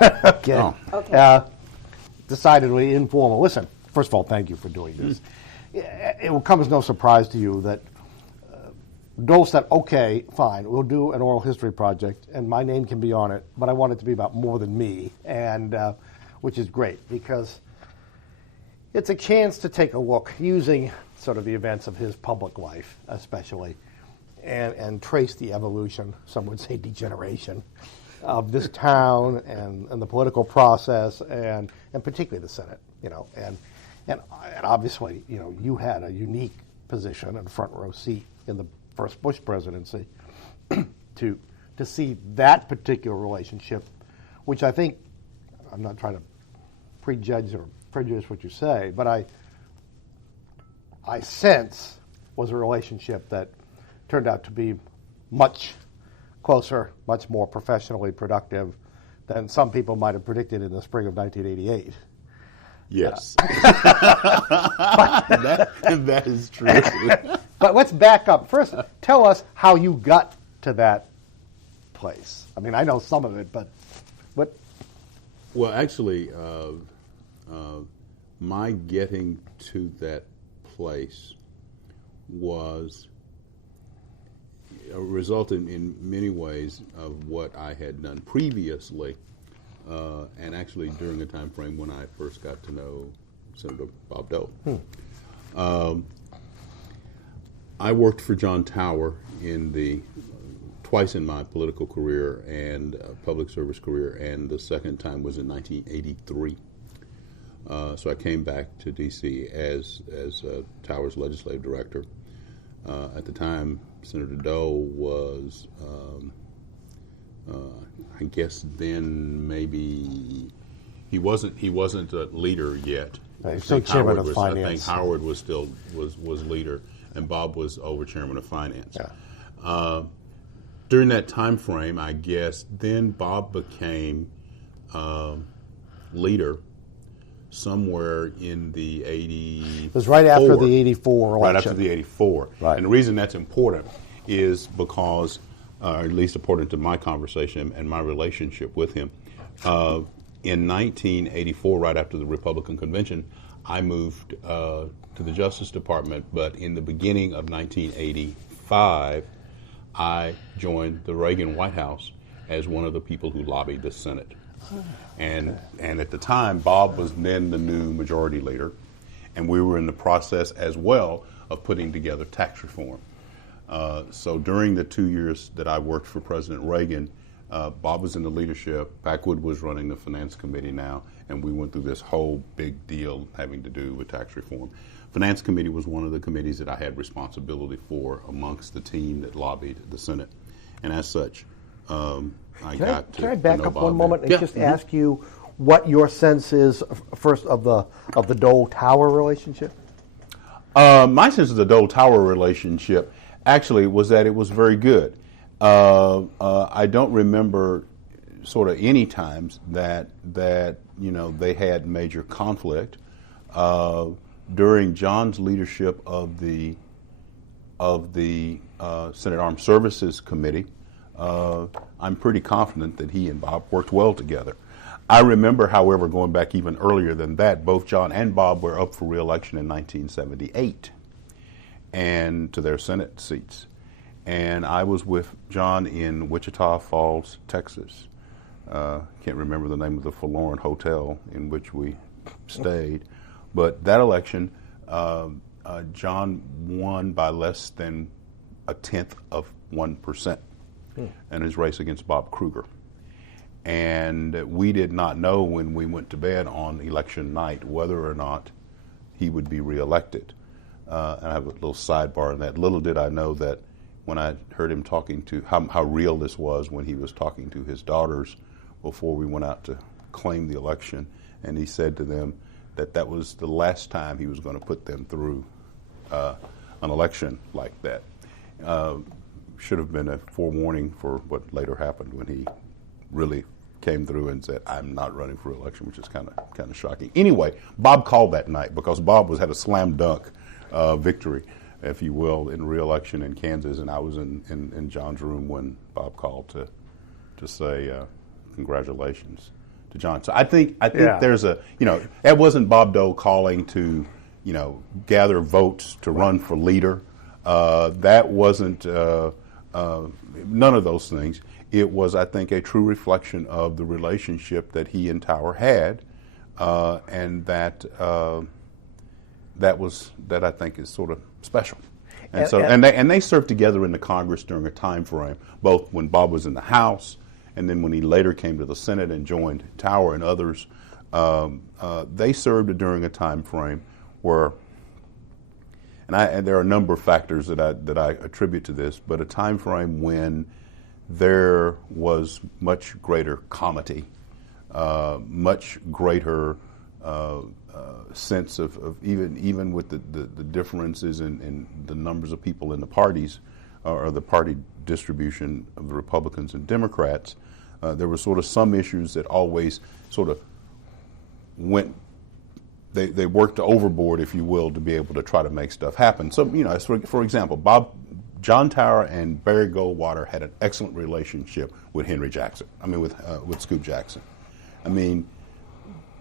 Okay. Oh. Okay. Decidedly informal. Listen, first of all, thank you for doing this. It will come as no surprise to you that Dole said, okay, fine, we'll do an oral history project, and my name can be on it, but I want it to be about more than me, and which is great, because it's a chance to take a look, using sort of the events of his public life, especially, and trace the evolution, some would say degeneration, of this town and the political process, and particularly the Senate, and obviously, you had a unique position and front row seat in the first Bush presidency to see that particular relationship, which I think, I'm not trying to prejudge or prejudice what you say, but I sense was a relationship that turned out to be much closer, much more professionally productive than some people might have predicted in the spring of 1988. Yes. that is true. But let's back up. First, tell us how you got to that place. I mean, I know some of it, but what? Well, actually, my getting to that place was a result in many ways of what I had done previously, and actually during a time frame when I first got to know Senator Bob Dole. I worked for John Tower twice in my political career and public service career, and the second time was in 1983. So I came back to D.C. as Tower's legislative director. At the time, Senator Dole was, I guess then maybe he wasn't a leader yet. Right, so chairman of finance. I think Howard was still was leader, and Bob was over chairman of finance. Yeah. During that time frame, I guess then Bob became leader somewhere in the 80. It was right after the 84 election. Right after the 84. Right. And the reason that's important is because, or at least important to my conversation and my relationship with him, in 1984, right after the Republican convention, I moved to the Justice Department, but in the beginning of 1985, I joined the Reagan White House as one of the people who lobbied the Senate. And at the time, Bob was then the new majority leader, and we were in the process as well of putting together tax reform. So during the 2 years that I worked for President Reagan, Bob was in the leadership, Packwood was running the Finance Committee now, and we went through this whole big deal having to do with tax reform. Finance Committee was one of the committees that I had responsibility for amongst the team that lobbied the Senate. And as such, Can I back up one moment and just ask you what your sense is first of the Dole-Tower relationship? My sense of the Dole-Tower relationship actually was that it was very good. I don't remember sort of any times that they had major conflict. During John's leadership of the Senate Armed Services Committee, I'm pretty confident that he and Bob worked well together. I remember, however, going back even earlier than that, both John and Bob were up for re-election in 1978 and to their Senate seats. And I was with John in Wichita Falls, Texas. Can't remember the name of the forlorn hotel in which we stayed. But that election, John won by less than 0.1% in his race against Bob Kruger. And we did not know when we went to bed on election night whether or not he would be reelected. And I have a little sidebar on that. Little did I know that when I heard him talking to how real this was when he was talking to his daughters before we went out to claim the election, and he said to them that was the last time he was going to put them through an election like that. Should have been a forewarning for what later happened when he really came through and said, "I'm not running for election," which is kind of shocking. Anyway, Bob called that night because Bob had a slam dunk victory, if you will, in re-election in Kansas, and I was in John's room when Bob called to say congratulations John. So I think Yeah. there's a, that wasn't Bob Dole calling to, gather votes to run for leader. That wasn't none of those things. It was, I think, a true reflection of the relationship that he and Tower had, and that I think is sort of special. And they served together in the Congress during a time frame, both when Bob was in the House and then when he later came to the Senate and joined Tower and others. They served during a time frame where, and there are a number of factors that I attribute to this, but a time frame when there was much greater comity, much greater sense of even with the differences in the numbers of people in the parties or the party distribution of the Republicans and Democrats, there were sort of some issues that always sort of went. They worked overboard, if you will, to be able to try to make stuff happen. So, for example, John Tower and Barry Goldwater had an excellent relationship with Henry Jackson. I mean, with Scoop Jackson. I mean,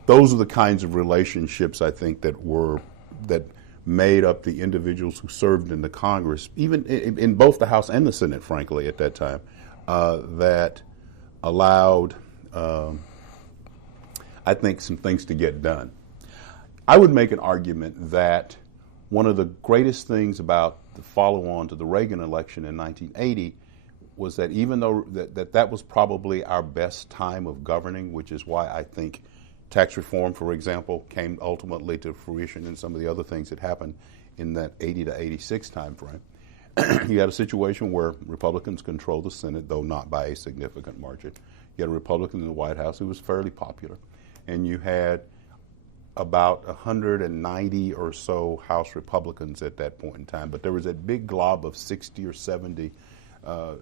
those are the kinds of relationships I think that made up the individuals who served in the Congress, even in both the House and the Senate, frankly, at that time, that allowed, I think, some things to get done. I would make an argument that one of the greatest things about the follow-on to the Reagan election in 1980 was that even though that was probably our best time of governing, which is why I think tax reform, for example, came ultimately to fruition, and some of the other things that happened in that 80 to 86 time frame. You had a situation where Republicans controlled the Senate, though not by a significant margin. You had a Republican in the White House who was fairly popular, and you had about 190 or so House Republicans at that point in time, but there was that big glob of 60 or 70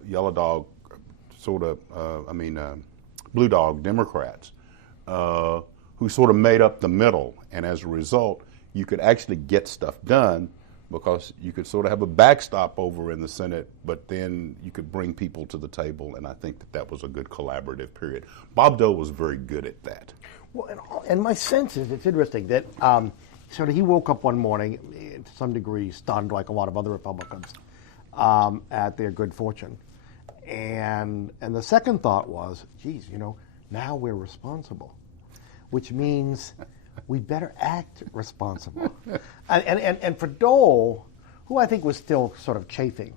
yellow dog blue dog Democrats who sort of made up the middle, and as a result, you could actually get stuff done because you could sort of have a backstop over in the Senate, but then you could bring people to the table, and I think that was a good collaborative period. Bob Dole was very good at that. Well, and my sense is, it's interesting that sort of he woke up one morning, to some degree, stunned like a lot of other Republicans at their good fortune. And the second thought was, geez, now we're responsible, which means we better act responsible. And for Dole, who I think was still sort of chafing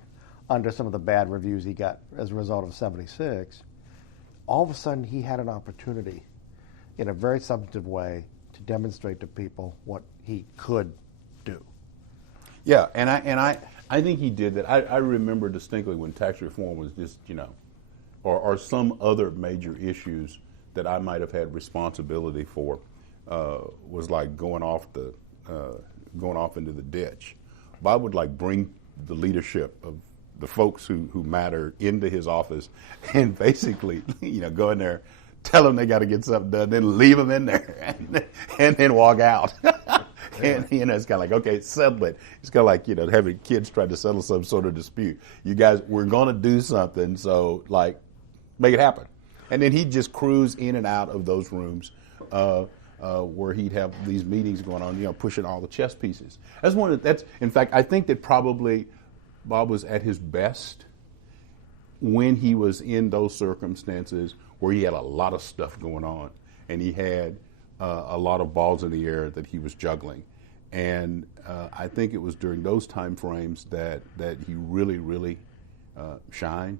under some of the bad reviews he got as a result of 76, all of a sudden he had an opportunity in a very substantive way to demonstrate to people what he could do. Yeah, and I think he did that. I remember distinctly when tax reform was just, or some other major issues that I might have had responsibility for was like going off into the ditch. Bob would like bring the leadership of the folks who matter into his office and basically, go in there, tell them they got to get something done, then leave them in there and then walk out. And, it's kind of like, okay, settle it. It's kind of like, having kids try to settle some sort of dispute. You guys, we're going to do something, so, make it happen. And then he'd just cruise in and out of those rooms where he'd have these meetings going on, pushing all the chess pieces. In fact, I think that probably Bob was at his best when he was in those circumstances where he had a lot of stuff going on and he had a lot of balls in the air that he was juggling. And I think it was during those time frames that he really, really shined,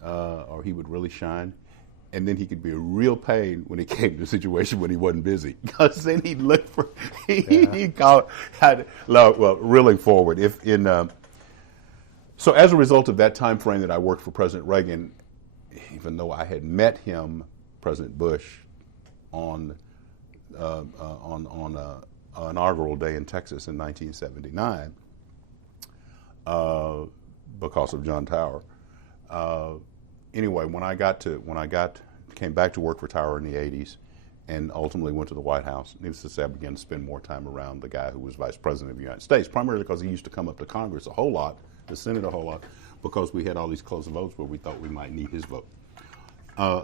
or he would really shine. And then he could be a real pain when he came to a situation when he wasn't busy, because then he'd look for he called reeling forward. So as a result of that time frame that I worked for President Reagan, even though I had met him, President Bush, on inaugural day in Texas in 1979, because of John Tower. Anyway, when I came back to work for Tower in the 80s and ultimately went to the White House, needless to say, I began to spend more time around the guy who was Vice President of the United States, primarily because he used to come up to Congress a whole lot, the Senate a whole lot, because we had all these close votes where we thought we might need his vote.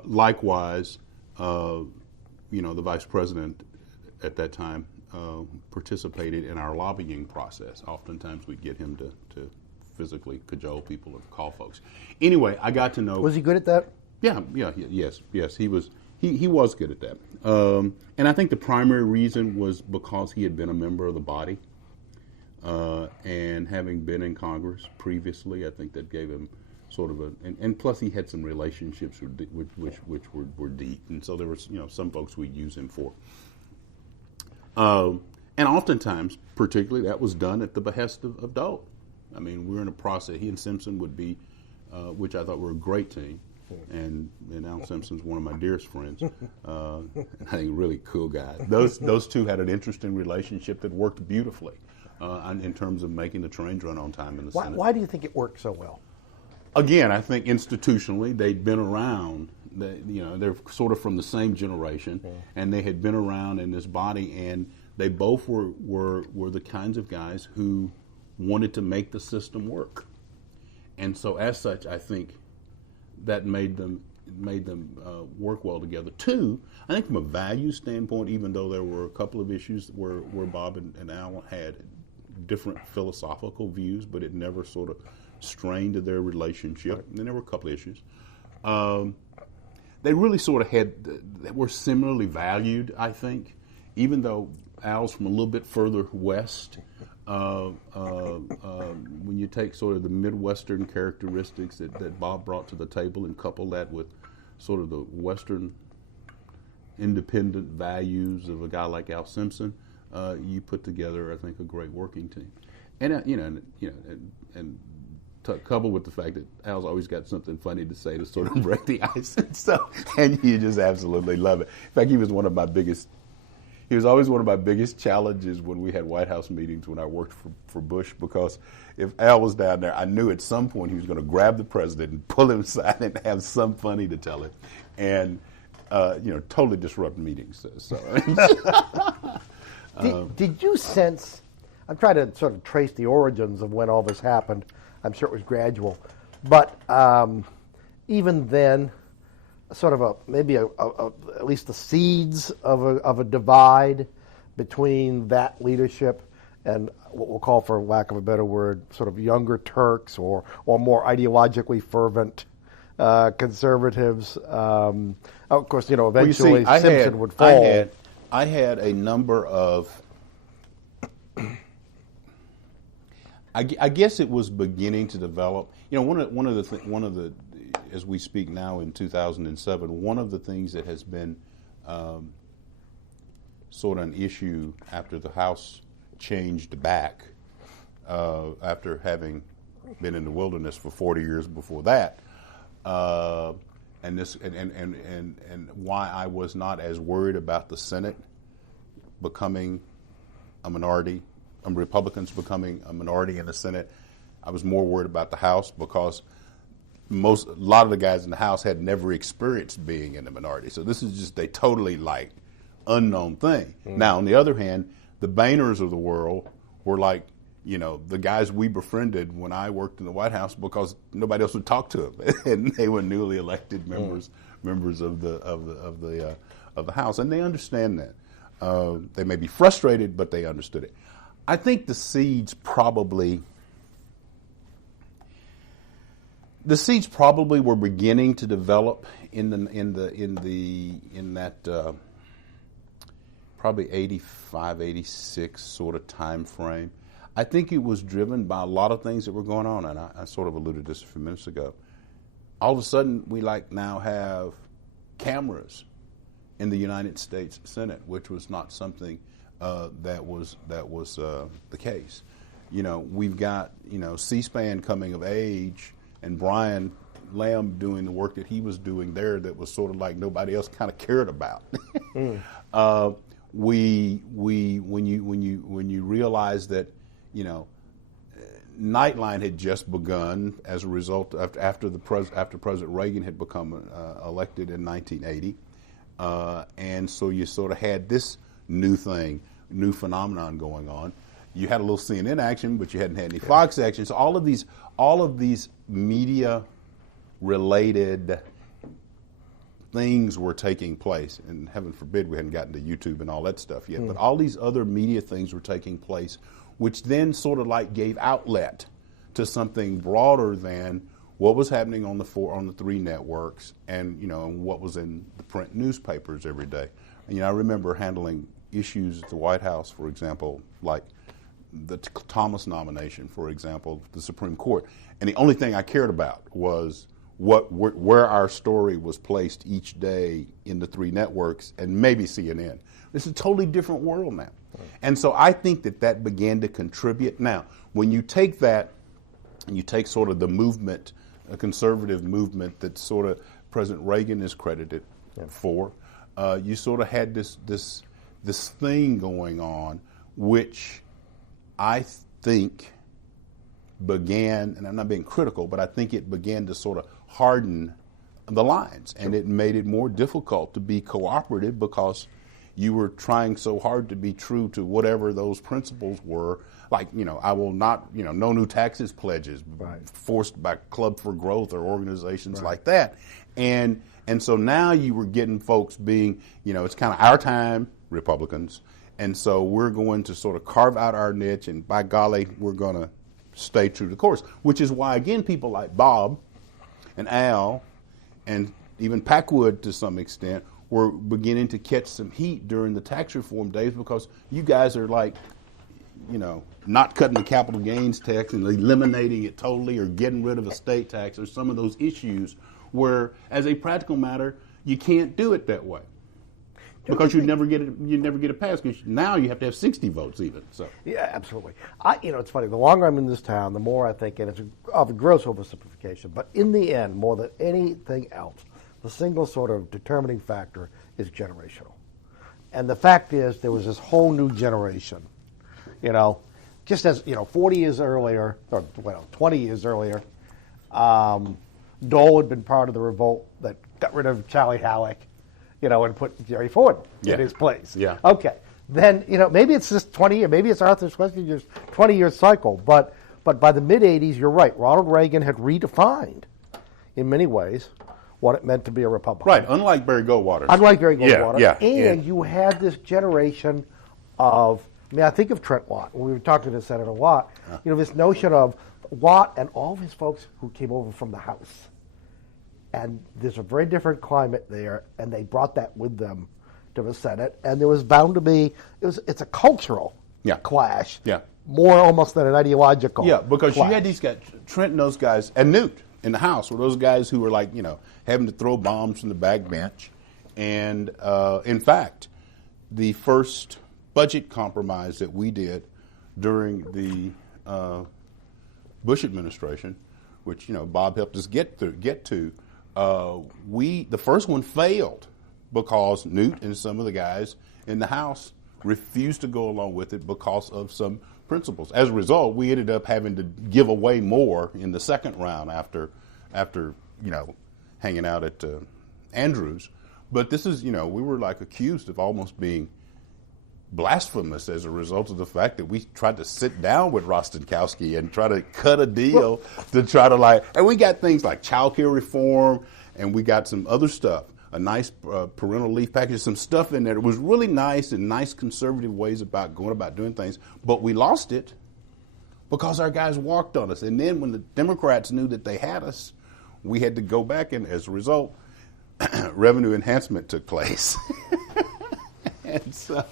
Likewise, the vice president at that time participated in our lobbying process. Oftentimes we'd get him to physically cajole people and call folks. Anyway, I got to know. Was he good at that? Yes. He was. He was good at that. And I think the primary reason was because he had been a member of the body, and having been in Congress previously, I think that gave him sort of and plus he had some relationships which were deep, and so there was some folks we'd use him for. And oftentimes, particularly, that was done at the behest of Dole. I mean, we're in a process. He and Simpson would be, which I thought were a great team, and Al Simpson's one of my dearest friends. I think a really cool guy. Those two had an interesting relationship that worked beautifully in terms of making the trains run on time in the Senate. Why do you think it worked so well? Again, I think institutionally they'd been around. They're sort of from the same generation, and they had been around in this body, and they both were the kinds of guys who wanted to make the system work. And so, as such, I think that made them work well together. Two, I think from a value standpoint, even though there were a couple of issues where Bob and Al had different philosophical views, but it never sort of strained their relationship. Right. And then there were a couple of issues. They really sort of were similarly valued, I think, even though Al's from a little bit further west. When you take sort of the Midwestern characteristics that Bob brought to the table and couple that with sort of the Western independent values of a guy like Al Simpson, you put together, I think, a great working team. And coupled with the fact that Al's always got something funny to say to sort of break the ice and stuff, and you just absolutely love it. In fact, he was always one of my biggest challenges when we had White House meetings when I worked for Bush, because if Al was down there, I knew at some point he was going to grab the president and pull him aside and have some funny to tell him, and totally disrupt meetings. So. Did you sense? I'm trying to sort of trace the origins of when all this happened. I'm sure it was gradual, but even then, sort of maybe at least the seeds of a divide between that leadership and what we'll call, for lack of a better word, sort of younger Turks or more ideologically fervent conservatives. Of course, eventually Simpson would fall. I had a number of. I guess it was beginning to develop. One of the as we speak now in 2007, one of the things that has been sort of an issue after the House changed back, after having been in the wilderness for 40 years before that, and why I was not as worried about the Senate becoming a minority. Republicans becoming a minority in the Senate. I was more worried about the House because a lot of the guys in the House had never experienced being in the minority. So this is just a totally unknown thing. Now, on the other hand, the Boehners of the world were the guys we befriended when I worked in the White House because nobody else would talk to them, and they were newly elected members of the House, and they understand that. They may be frustrated, but they understood it. I think the seeds probably were beginning to develop in that probably 85, 86 sort of time frame. I think it was driven by a lot of things that were going on, and I sort of alluded to this a few minutes ago. All of a sudden, we now have cameras in the United States Senate, which was not something that was the case. We've got C-SPAN coming of age, and Brian Lamb doing the work that he was doing there that was sort of like nobody else kind of cared about. When you realize that Nightline had just begun as a result after President Reagan had become elected in 1980, and so you sort of had this new phenomenon going on. You had a little CNN action, but you hadn't had any Fox action. So all of these media related things were taking place, and heaven forbid we hadn't gotten to YouTube and all that stuff yet, but all these other media things were taking place, which then sort of like gave outlet to something broader than what was happening on the three networks, and what was in the print newspapers every day. And, I remember handling issues at the White House, for example, like the Thomas nomination, for example, the Supreme Court, and the only thing I cared about was where our story was placed each day in the three networks, and maybe CNN. It's a totally different world now. Right. And so I think that began to contribute. Now, when you take that and you take sort of the movement, a conservative movement that sort of President Reagan is credited for, you sort of had this thing going on, which I think began, and I'm not being critical, but I think it began to sort of harden the lines, and it made it more difficult to be cooperative because you were trying so hard to be true to whatever those principles were. Like, I will not, no new taxes pledges forced by Club for Growth or organizations like that. And so now you were getting folks being, it's kind of our time, Republicans, and so we're going to sort of carve out our niche, and by golly, we're going to stay true to the course, which is why, again, people like Bob and Al and even Packwood to some extent were beginning to catch some heat during the tax reform days, because you guys are like, not cutting the capital gains tax and eliminating it totally, or getting rid of estate tax, or some of those issues where, as a practical matter, you can't do it that way. Because you never get it passed. Because now you have to have 60 votes even. So yeah, absolutely. It's funny. The longer I'm in this town, the more I think, and it's of a gross oversimplification, but in the end, more than anything else, the single sort of determining factor is generational. And the fact is, there was this whole new generation. Just as 40 years earlier, or 20 years earlier, Dole had been part of the revolt that got rid of Charlie Halleck. And put Jerry Ford in his place. Yeah. Okay. Then, maybe it's just 20 years, maybe it's Arthur Schlessinger's 20-year cycle, but by the mid-'80s, you're right, Ronald Reagan had redefined, in many ways, what it meant to be a Republican. Right, unlike Barry Goldwater. And you had this generation of, I think of Trent Watt, when we were talking to Senator Watt, this notion of Watt and all of his folks who came over from the House. And there's a very different climate there, and they brought that with them to the Senate. And there was bound to be, it's a cultural clash, more almost than an ideological because clash. You had these guys, Trent and those guys, and Newt in the House were those guys who were like, having to throw bombs from the back bench. And in fact, the first budget compromise that we did during the Bush administration, which Bob helped us get to, the first one failed because Newt and some of the guys in the House refused to go along with it because of some principles. As a result, we ended up having to give away more in the second round after hanging out at Andrews. But this is, we were like accused of almost being blasphemous as a result of the fact that we tried to sit down with Rostenkowski and try to cut a deal to try to and we got things like child care reform, and we got some other stuff, a nice parental leave package, some stuff in there. It was really nice and nice conservative ways about going about doing things, but we lost it because our guys walked on us. And then when the Democrats knew that they had us, we had to go back, and as a result, revenue enhancement took place. And so,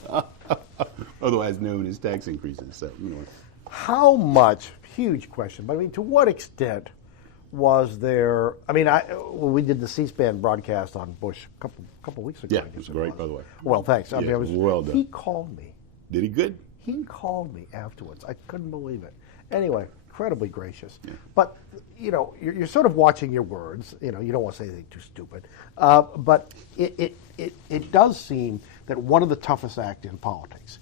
otherwise known as tax increases. So, How much, huge question, but to what extent was there, when we did the C-SPAN broadcast on Bush a couple weeks ago. Yeah, it was great, by the way. Well, thanks. Well done. He called me. Did he good? He called me afterwards. I couldn't believe it. Anyway, incredibly gracious. Yeah. But, you're sort of watching your words. You don't want to say anything too stupid. But it does seem that one of the toughest acts in politics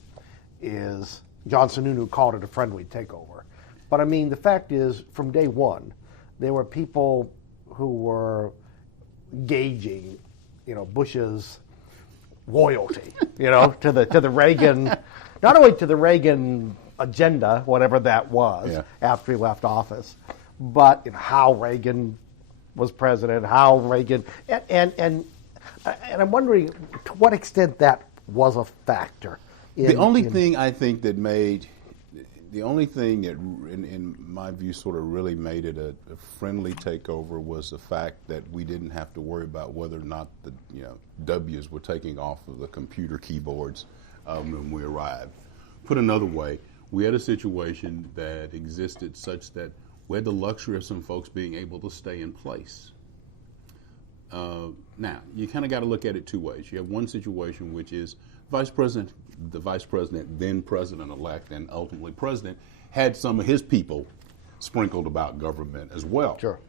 is John Sununu called it a friendly takeover. But the fact is, from day one, there were people who were gauging, Bush's loyalty, to the Reagan, not only to the Reagan agenda, whatever that was, after he left office, but how Reagan was president, how Reagan, and And I'm wondering to what extent that was a factor. The only thing that, in my view, sort of really made it a friendly takeover was the fact that we didn't have to worry about whether or not the W's were taking off of the computer keyboards when we arrived. Put another way, we had a situation that existed such that we had the luxury of some folks being able to stay in place. Now, you kind of got to look at it two ways. You have one situation which is the vice president, then president-elect, and ultimately president, had some of his people sprinkled about government as well. Sure.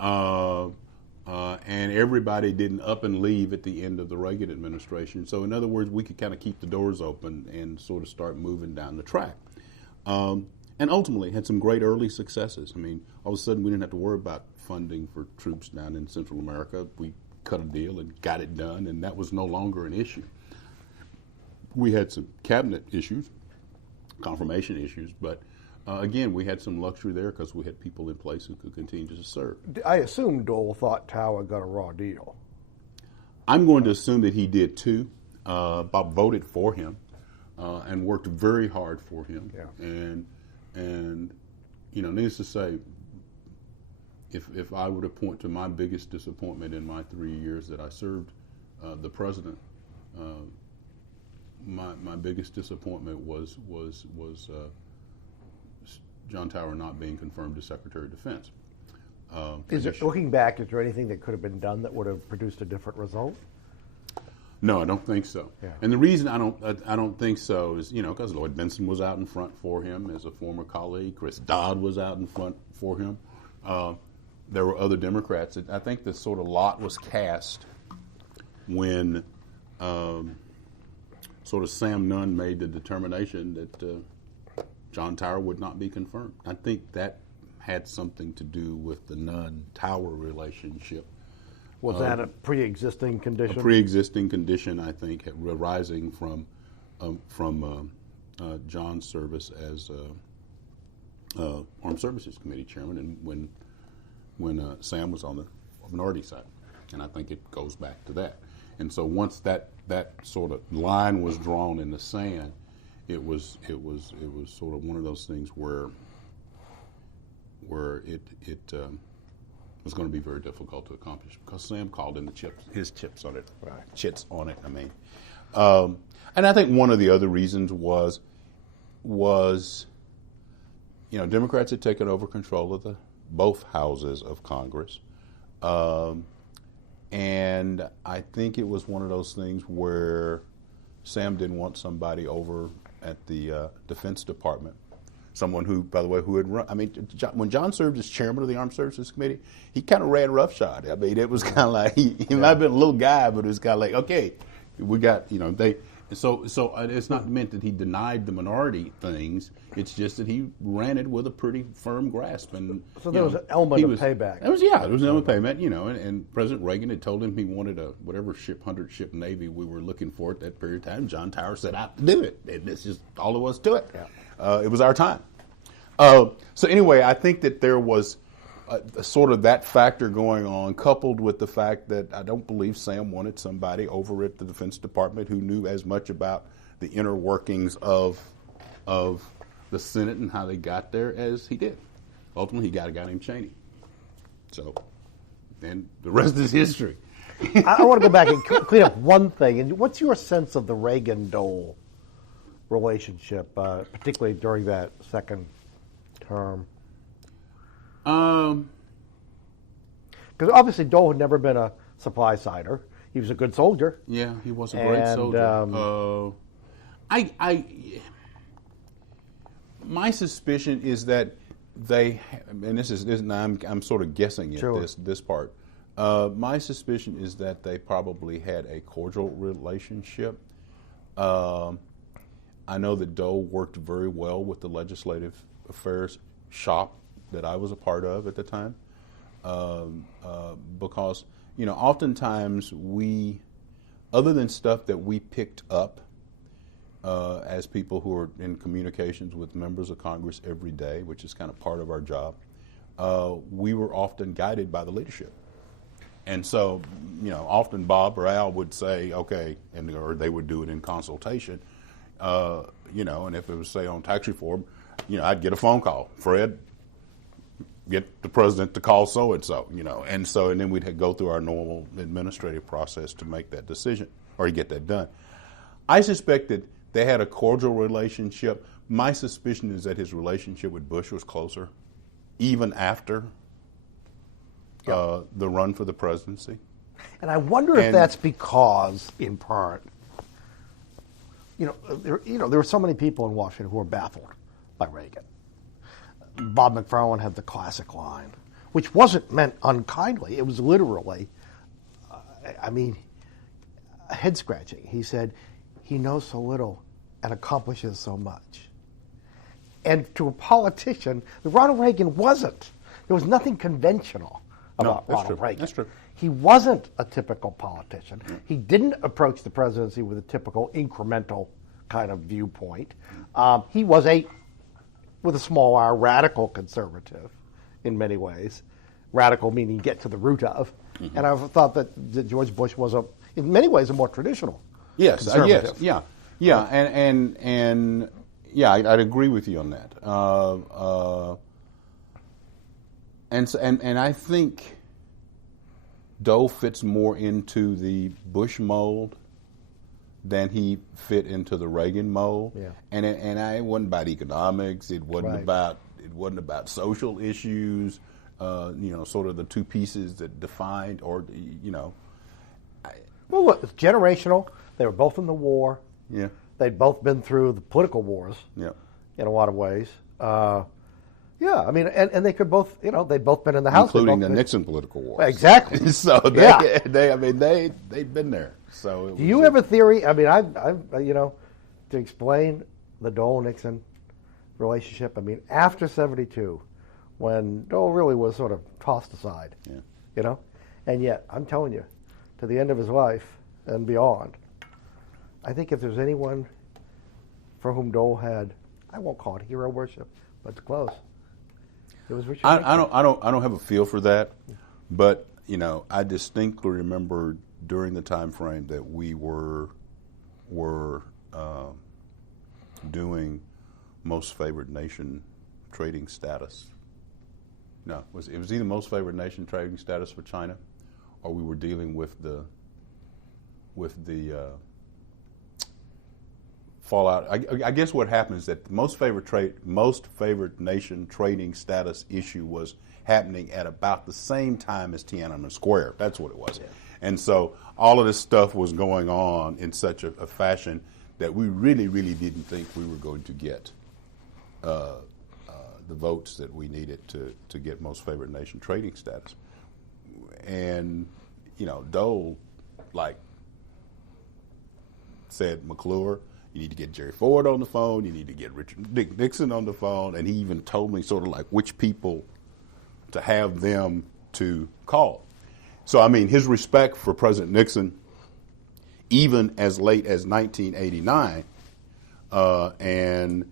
And everybody didn't up and leave at the end of the Reagan administration. So in other words, we could kind of keep the doors open and sort of start moving down the track. And ultimately had some great early successes. I mean, all of a sudden we didn't have to worry about funding for troops down in Central America. We cut a deal and got it done, and that was no longer an issue. We had some cabinet issues, confirmation issues, but again, we had some luxury there because we had people in place who could continue to serve. I assume Dole thought Tower got a raw deal. I'm going to assume that he did too. Bob voted for him and worked very hard for him. Yeah. And needless to say, if I were to point to my biggest disappointment in my 3 years that I served the president, my biggest disappointment was John Tower not being confirmed as Secretary of Defense. Looking back, is there anything that could have been done that would have produced a different result? No, I don't think so. Yeah. And the reason I don't think so is because Lloyd Benson was out in front for him as a former colleague. Chris Dodd was out in front for him. There were other Democrats. I think the sort of lot was cast when sort of Sam Nunn made the determination that John Tower would not be confirmed. I think that had something to do with the Nunn-Tower relationship. Was that a pre-existing condition? A pre-existing condition, I think, arising from John's service as Armed Services Committee chairman, and when Sam was on the minority side, and I think it goes back to that. And so once that sort of line was drawn in the sand, it was sort of one of those things where it was going to be very difficult to accomplish because Sam called in his chips on it, right. Chits on it. I mean, and I think one of the other reasons was Democrats had taken over control of both houses of Congress, and I think it was one of those things where Sam didn't want somebody over at the Defense Department. Someone who, by the way, who had run. I mean, when John served as chairman of the Armed Services Committee, he kind of ran roughshod. I mean, it was kind of like he might have been a little guy, but it was kind of like, okay, we got they. So it's not meant that he denied the minority things. It's just that he ran it with a pretty firm grasp. And so there was an element of payback. There was an element of payment. And President Reagan had told him he wanted a whatever 100-ship Navy we were looking for at that period of time. John Tower set out to do it. And it's just all there was to it. Yeah. It was our time. So anyway, I think that there was sort of that factor going on, coupled with the fact that I don't believe Sam wanted somebody over at the Defense Department who knew as much about the inner workings of the Senate and how they got there as he did. Ultimately, he got a guy named Cheney. So then the rest is history. I want to go back and clean up one thing. And what's your sense of the Reagan-Dole relationship, particularly during that second term? Because obviously Dole had never been a supply sider. He was a good soldier. Yeah, he was a great soldier. My suspicion is that they, and this is I'm sort of guessing at Sure. this part. My suspicion is that they probably had a cordial relationship. I know that Dole worked very well with the legislative affairs shop that I was a part of at the time, because oftentimes we, other than stuff that we picked up as people who are in communications with members of Congress every day, which is kind of part of our job, we were often guided by the leadership. And so, often Bob or Al would say, okay, or they would do it in consultation, and if it was, say, on tax reform, I'd get a phone call. Fred, get the president to call so-and-so, and then we'd go through our normal administrative process to make that decision or to get that done. I suspect that they had a cordial relationship. My suspicion is that his relationship with Bush was closer, even after the run for the presidency. And I wonder if that's because, in part, there were so many people in Washington who were baffled by Reagan. Bob McFarlane had the classic line, which wasn't meant unkindly. It was literally, head-scratching. He said, he knows so little and accomplishes so much. And to a politician, Ronald Reagan wasn't. There was nothing conventional about Ronald Reagan. That's true. He wasn't a typical politician. He didn't approach the presidency with a typical incremental kind of viewpoint. He was with a small r, radical conservative in many ways. Radical meaning get to the root of. Mm-hmm. And I've thought that George Bush was, in many ways, a more traditional conservative. I'd agree with you on that. And I think Dole fits more into the Bush mold than he fit into the Reagan mold. Yeah. And it wasn't about economics. It wasn't about social issues. Sort of the two pieces that defined, Well, look, it's generational. They were both in the war. Yeah. They'd both been through the political wars. Yeah. In a lot of ways. And they could both, they'd both been in the House. Including the Nixon political wars. Exactly. So they'd been there. So do you have a theory? To explain the Dole-Nixon relationship, after 1972, when Dole really was sort of tossed aside, and yet, I'm telling you, to the end of his life and beyond, I think if there's anyone for whom Dole had, I won't call it hero worship, but it's close. It was Richard. I don't have a feel for that, but I distinctly remember during the time frame that we were doing most favored nation trading status. No, it was either most favored nation trading status for China, or we were dealing with the fallout. I guess what happened is that the most favored nation trading status issue was happening at about the same time as Tiananmen Square. That's what it was. Yeah. And so all of this stuff was going on in such a fashion that we really, really didn't think we were going to get the votes that we needed to get most favored nation trading status. And, Dole, said, McClure, you need to get Jerry Ford on the phone, you need to get Richard Nixon on the phone, and he even told me sort of which people to have them to call. So, his respect for President Nixon, even as late as 1989, and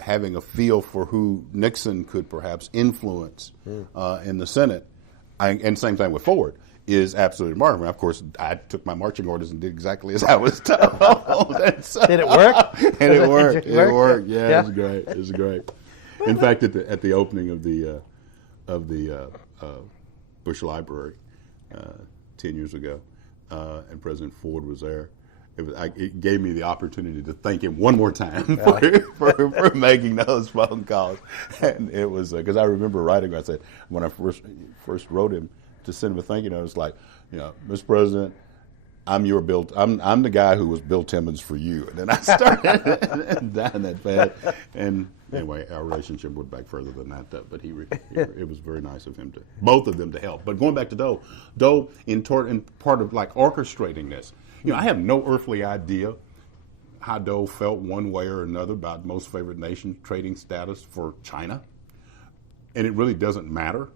having a feel for who Nixon could perhaps influence in the Senate, and same thing with Ford, is absolutely remarkable. Of course, I took my marching orders and did exactly as I was told. Did it work? And it worked. It worked. Yeah, it was great. It was great. In fact, at the opening of the Bush Library 10 years ago, and President Ford was there, it gave me the opportunity to thank him one more time for making those phone calls. And it was because I remember writing. I said when I first wrote him to send him a thank you note, it's like, Mr. President, I'm the guy who was Bill Timmons for you. And then I started down that path. And anyway, our relationship went back further than that. But it was very nice of him both of them to help. But going back to Dole in part of orchestrating this, I have no earthly idea how Dole felt one way or another about most favored nation trading status for China, and it really doesn't matter.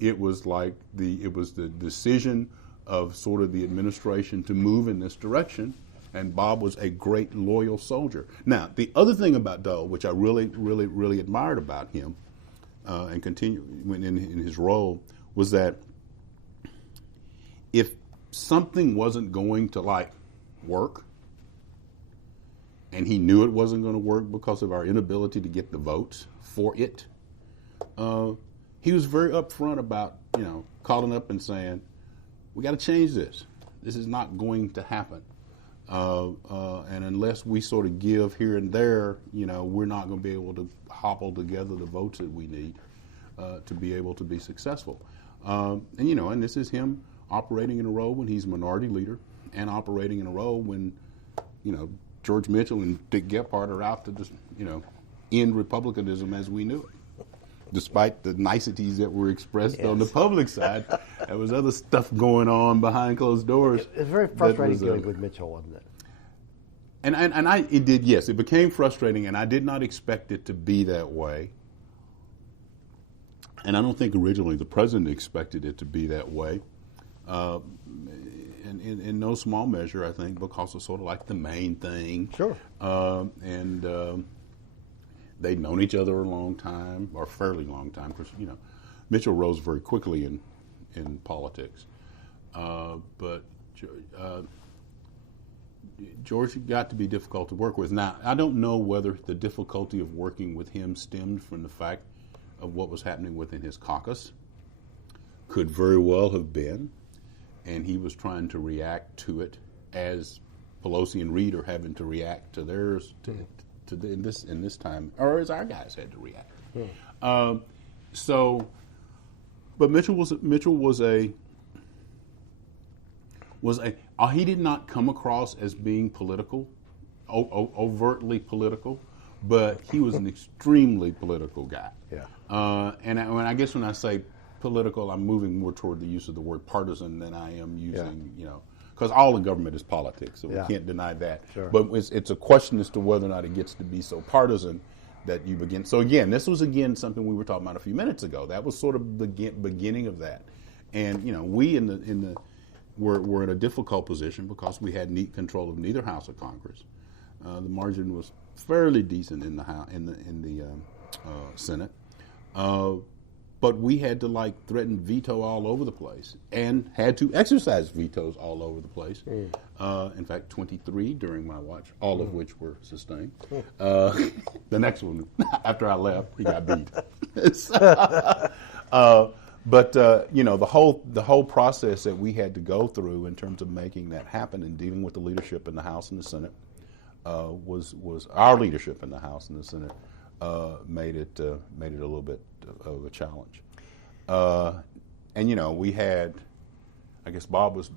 It was the decision of sort of the administration to move in this direction, and Bob was a great loyal soldier. Now, the other thing about Dole, which I really, really, really admired about him, and continue in his role, was that if something wasn't going to like work, and he knew it wasn't going to work because of our inability to get the votes for it, he was very upfront about, calling up and saying, we got to change this. This is not going to happen. And unless we sort of give here and there, we're not going to be able to hobble together the votes that we need to be able to be successful. And this is him operating in a role when he's minority leader, and operating in a role when, George Mitchell and Dick Gephardt are out to just, end republicanism as we knew it. Despite the niceties that were expressed on the public side, there was other stuff going on behind closed doors. It's very frustrating dealing with Mitchell, wasn't it? And it did, yes. It became frustrating, and I did not expect it to be that way. And I don't think originally the president expected it to be that way. And in no small measure, I think, because it's sort of like the main thing. Sure. They'd known each other a long time, or a fairly long time, because, Mitchell rose very quickly in politics. But George got to be difficult to work with. Now, I don't know whether the difficulty of working with him stemmed from the fact of what was happening within his caucus. Could very well have been, and he was trying to react to it as Pelosi and Reid are having to react to theirs in this time, or as our guys had to react. But Mitchell was he did not come across as being political, overtly political, but he was an extremely political guy. Yeah. And I guess when I say political, I'm moving more toward the use of the word partisan than I am using, because all the government is politics, so we can't deny that. Sure. But it's a question as to whether or not it gets to be so partisan that you begin. So again, this was something we were talking about a few minutes ago. That was sort of the beginning of that. And we were in a difficult position because we had neat control of neither house of Congress. The margin was fairly decent in the Senate. But we had to threaten veto all over the place, and had to exercise vetoes all over the place. In fact, 23 during my watch, all of which were sustained. The next one, after I left, he got beat. But the whole process that we had to go through in terms of making that happen and dealing with the leadership in the House and the Senate was our leadership in the House and the Senate. Made it a little bit of a challenge, and we had, I guess Bob was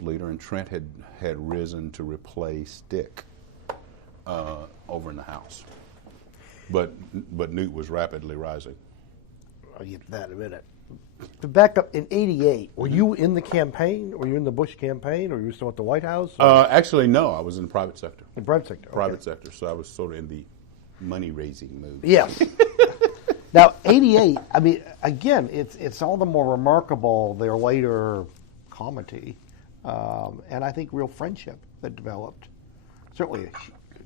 leader, and Trent had risen to replace Dick over in the House, but Newt was rapidly rising. I'll get to that in a minute. To back up, in '88, were you in the campaign? Were you in the Bush campaign, or were you still at the White House? Actually, no. I was in the private sector. In private sector. Okay. Private sector. So I was sort of in the money-raising move. Yes. Now, '88. I mean, again, it's all the more remarkable their later comity, and I think real friendship that developed.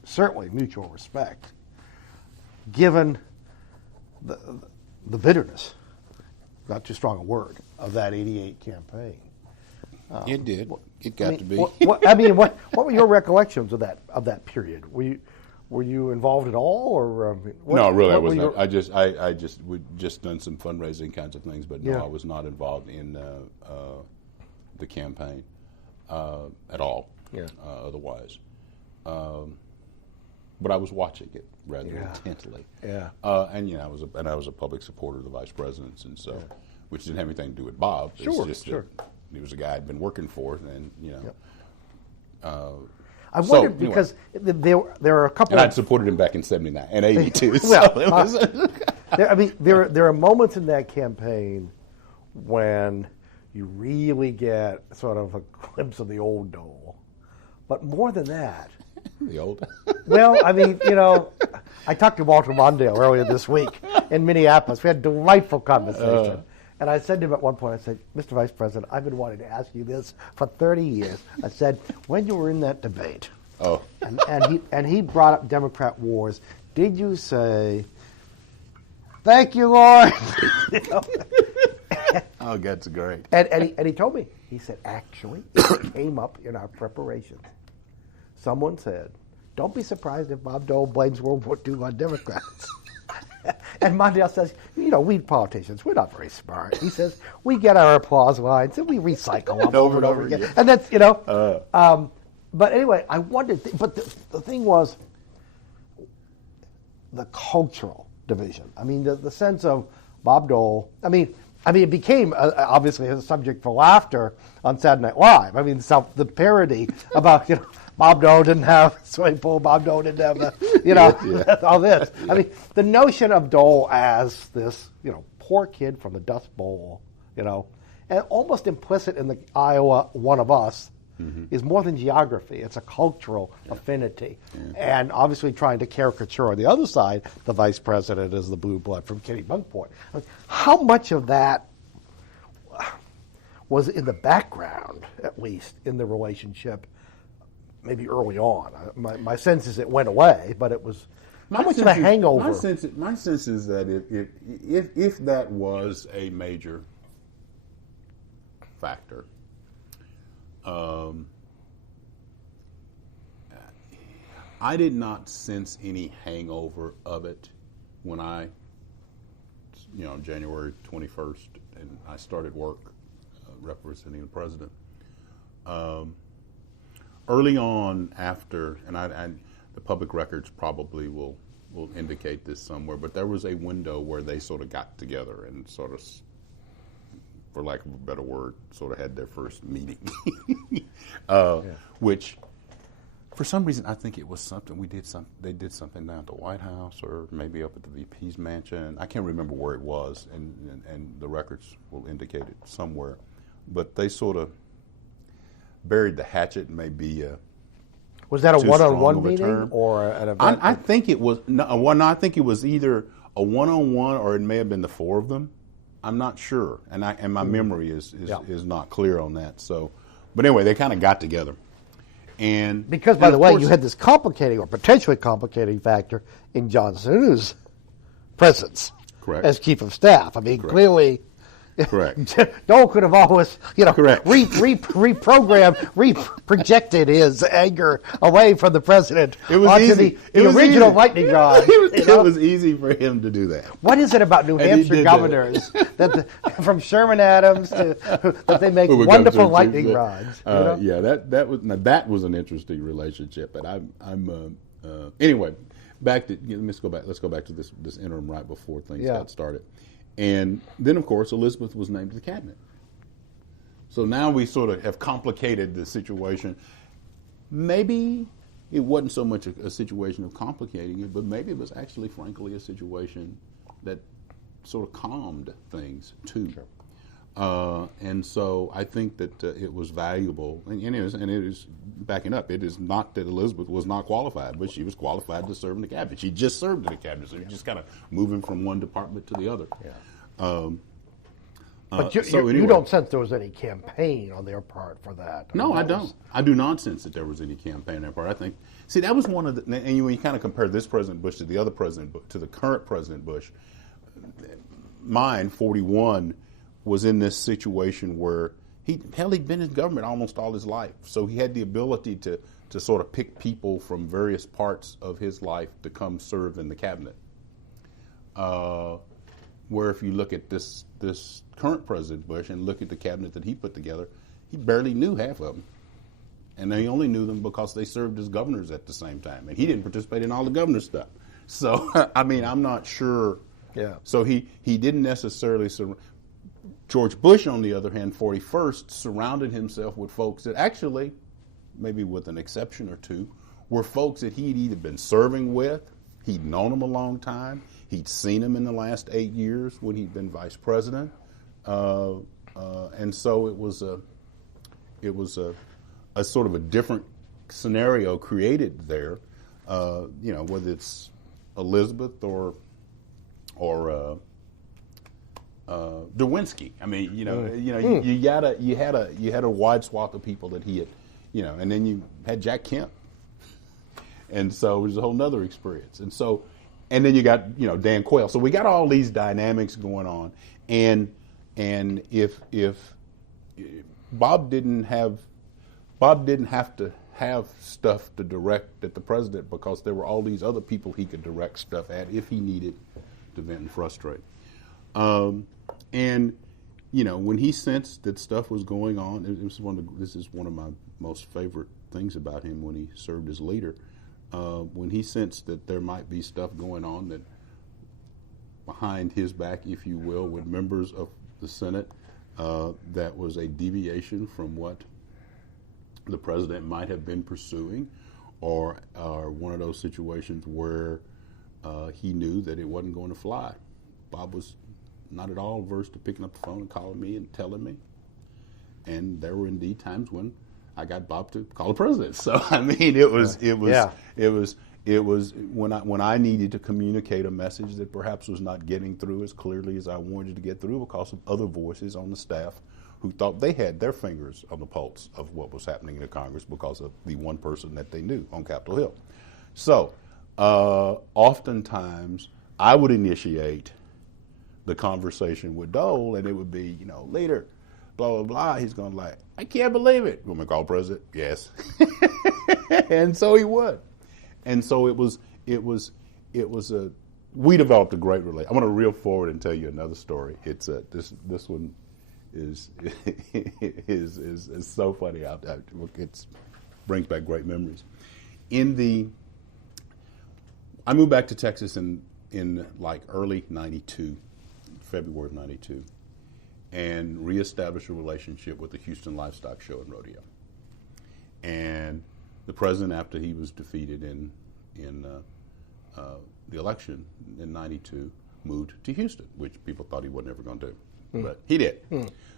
Certainly mutual respect, given the bitterness. Not too strong a word, of that '88 campaign. It did. It got to be. What were your recollections of that period? Were you involved at all, or no? Really, I wasn't. We'd just done some fundraising kinds of things, but no, I was not involved in the campaign at all. Yeah. Otherwise, but I was watching it rather intently. Yeah. And I was a public supporter of the vice presidents, and so, which didn't have anything to do with Bob. It's just that he was a guy I'd been working for, and I wondered because there are a couple. And I'd supported him back in '79 and '82. There are moments in that campaign when you really get sort of a glimpse of the old Dole, but more than that. The old. Well, I talked to Walter Mondale earlier this week in Minneapolis. We had a delightful conversation. And I said to him at one point, I said, Mr. Vice President, I've been wanting to ask you this for 30 years. I said, when you were in that debate, and he brought up Democrat wars, did you say, thank you, Lord? Oh, that's great. And he told me, he said, actually, it came up in our preparations. Someone said, don't be surprised if Bob Dole blames World War II on Democrats. And Mondale says, we politicians, we're not very smart. He says, we get our applause lines and we recycle them over and over again. Yeah. And that's, but anyway, I wondered, but the thing was the cultural division. I mean, the sense of Bob Dole, I mean, it became obviously a subject for laughter on Saturday Night Live. I mean, the parody about, Bob Dole didn't have a swimming pool, Bob Dole didn't have all this. Yeah. I mean, the notion of Dole as this, poor kid from the Dust Bowl, and almost implicit in the Iowa one of us is more than geography. It's a cultural affinity. Yeah. And obviously trying to caricature on the other side, the vice president is the blue blood from Kennebunkport. I mean, how much of that was in the background, at least, in the relationship, maybe early on? My sense is it went away, but it was how much of a hangover? My sense is that if that was a major factor, I did not sense any hangover of it when January 21st, and I started work representing the president. Early on after, and the public records probably will indicate this somewhere, but there was a window where they sort of got together and sort of, for lack of a better word, sort of had their first meeting, which, for some reason, I think it was something they did something down at the White House or maybe up at the VP's mansion. I can't remember where it was, and the records will indicate it somewhere. But they sort of buried the hatchet, maybe. Was that a one-on-one meeting or an event? I think it was. No, I think it was either a one-on-one or it may have been the four of them. I'm not sure, and my memory is not clear on that. So, but anyway, they kind of got together, and because by the way, you had this complicating or potentially complicating factor in John Sununu's presence, correct, as chief of staff. I mean, correct. Clearly. Correct. Dole could have always, correct. projected his anger away from the president onto the original lightning rod. It was easy for him to do that. What is it about New Hampshire governors from Sherman Adams that they make wonderful lightning rods? That was an interesting relationship. And anyway, let's go back to this interim right before things got started. And then, of course, Elizabeth was named to the cabinet. So now we sort of have complicated the situation. Maybe it wasn't so much a situation of complicating it, but maybe it was actually, frankly, a situation that sort of calmed things, too. Sure. And so I think that it was valuable. And it is backing up. It is not that Elizabeth was not qualified, but she was qualified to serve in the cabinet. She just served in the cabinet, so you're just kind of moving from one department to the other. Yeah. But you don't sense there was any campaign on their part for that? No, I don't. I do not sense that there was any campaign on their part. I think, that was one of the, and when you kind of compare this President Bush to the other President, to the current President Bush, mine, 41, was in this situation where he'd been in government almost all his life. So he had the ability to sort of pick people from various parts of his life to come serve in the cabinet. Where if you look at this current President Bush and look at the cabinet that he put together, he barely knew half of them. And he only knew them because they served as governors at the same time. And he didn't participate in all the governor stuff. So, I'm not sure. Yeah. So he didn't necessarily George Bush, on the other hand, 41st, surrounded himself with folks that actually, maybe with an exception or two, were folks that he'd either been serving with, he'd known them a long time, he'd seen them in the last 8 years when he'd been vice president, and so it was a sort of a different scenario created there, whether it's Elizabeth or Derwinski. You had a wide swath of people that he had, and then you had Jack Kemp, and so it was a whole nother experience. And then you got Dan Quayle. So we got all these dynamics going on, and And if Bob didn't have to have stuff to direct at the president because there were all these other people he could direct stuff at if he needed to vent and frustrate. And when he sensed that stuff was going on, this is one of my most favorite things about him when he served as leader. When he sensed that there might be stuff going on that behind his back, if you will, with members of the Senate, that was a deviation from what the president might have been pursuing, or one of those situations where he knew that it wasn't going to fly. Bob was not at all averse to picking up the phone and calling me and telling me. And there were indeed times when I got Bob to call the president. So I mean, it was when I needed to communicate a message that perhaps was not getting through as clearly as I wanted to get through because of other voices on the staff who thought they had their fingers on the pulse of what was happening in the Congress because of the one person that they knew on Capitol Hill. So oftentimes I would initiate the conversation with Dole, and it would be, leader, blah, blah, blah. He's going to like, I can't believe it. You want me to call the president? Yes. And so he would. And so we developed a great relationship. I want to reel forward and tell you another story. It's this one is so funny. It brings back great memories. I moved back to Texas in like early '92, February of '92, and reestablished a relationship with the Houston Livestock Show and Rodeo. And the president, after he was defeated in the election in '92, moved to Houston, which people thought he wasn't ever going to do. But he did.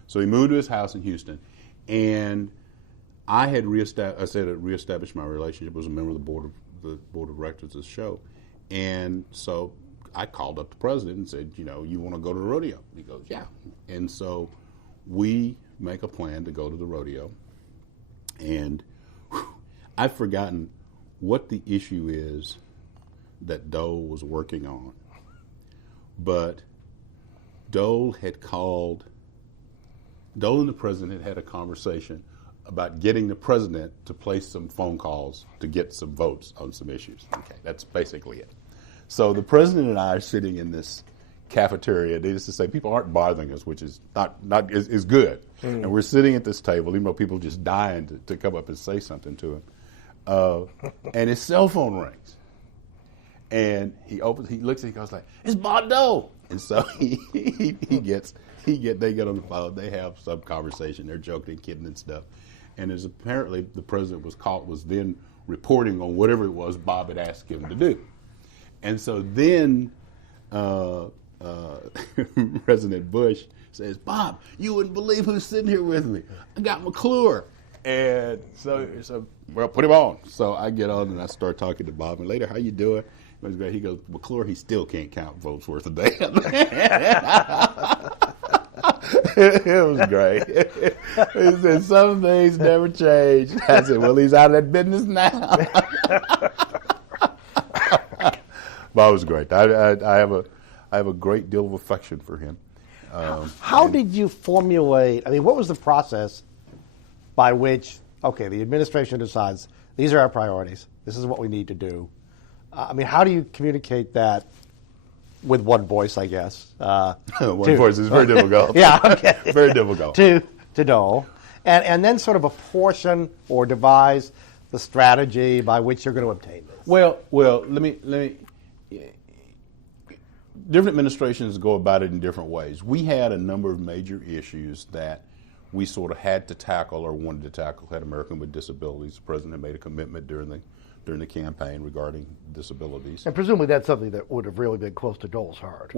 So he moved to his house in Houston, and I had reestablished my relationship. I was a member of the board of directors of the show, and so I called up the president and said, you want to go to the rodeo? He goes, yeah. And so we make a plan to go to the rodeo, and I've forgotten what the issue is that Dole was working on, but Dole and the president had a conversation about getting the president to place some phone calls to get some votes on some issues. Okay, that's basically it. So the president and I are sitting in this cafeteria. Needless to say, people aren't bothering us, which is is good. And we're sitting at this table, even though people are just dying to come up and say something to him. And his cell phone rings, and he looks and he goes like, "It's Bob Dole." And so they get on the phone. They have some conversation. They're joking and kidding and stuff. And as apparently the president was then reporting on whatever it was Bob had asked him to do. And so then President Bush says, "Bob, you wouldn't believe who's sitting here with me. I got McClure." And so well, put him on. So I get on and I start talking to Bob. And later, how you doing? He goes, McClure, he still can't count votes worth a damn. It was great. He said, some things never change. I said, well, he's out of that business now. Bob was great. I have a great deal of affection for him. How did you formulate, what was the process by which, the administration decides, these are our priorities, this is what we need to do. How do you communicate that with one voice, I guess? One voice is very difficult. Yeah, okay. Very difficult. To Dole. And then sort of apportion or devise the strategy by which you're going to obtain this. Well, let me. Different administrations go about it in different ways. We had a number of major issues that we sort of had to tackle or wanted to tackle. Had American with Disabilities. The president had made a commitment during the campaign regarding disabilities. And presumably that's something that would have really been close to Dole's heart.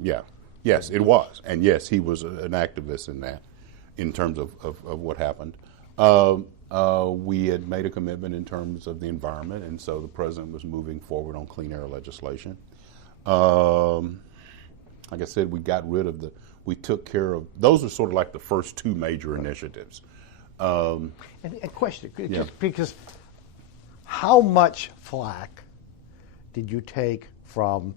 Yeah. Yes, it was. And yes, he was an activist in that, in terms of what happened. We had made a commitment in terms of the environment, and so the president was moving forward on clean air legislation. Like I said, we took care of, those were sort of like the first two major initiatives. And a question, just because how much flack did you take from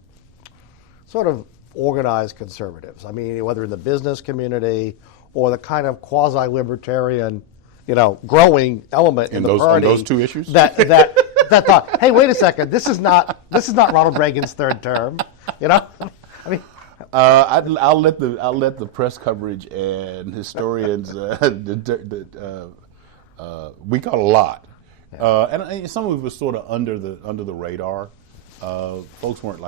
sort of organized conservatives. I mean, whether in the business community or the kind of quasi-libertarian, growing element in the party. On those two issues? That thought, hey, wait a second, this is not Ronald Reagan's third term. I mean, I'll let the press coverage and historians we caught a lot, and some of it was sort of under the radar. Folks weren't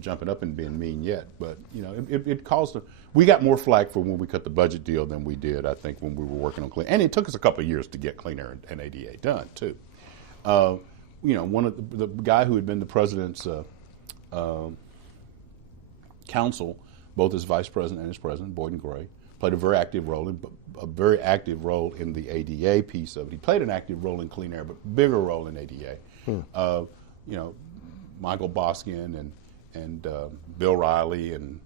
jumping up and being mean yet, but it caused. We got more flack for when we cut the budget deal than we did, I think, when we were working on Clean. And it took us a couple of years to get Clean Air and ADA done too. One of the guy who had been the president's counsel, both as vice president and as president, Boyden Gray, played a very active role in the ADA piece of it. He played an active role in Clean Air, but bigger role in ADA. Michael Boskin and Bill Riley and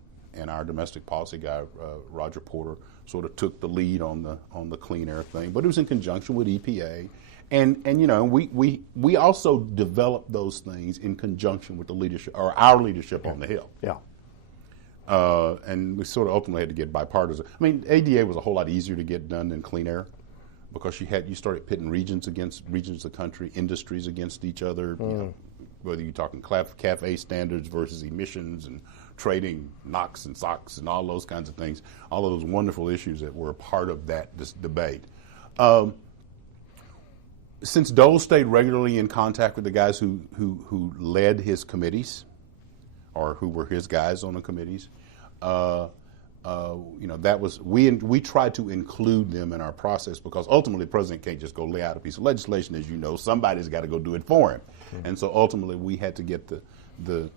our domestic policy guy Roger Porter sort of took the lead on the Clean Air thing, but it was in conjunction with EPA, and we also developed those things in conjunction with the leadership or our leadership on the Hill. Yeah. And we sort of ultimately had to get bipartisan. I mean, ADA was a whole lot easier to get done than Clean Air because you started pitting regions against regions of the country, industries against each other. Whether you're talking CAFE standards versus emissions and trading NOx and SOx and all those kinds of things, all of those wonderful issues that were a part of this debate. Since Dole stayed regularly in contact with the guys who led his committees, or who were his guys on the committees, that was we tried to include them in our process because ultimately the president can't just go lay out a piece of legislation, as you know. Somebody's got to go do it for him, and so ultimately we had to get the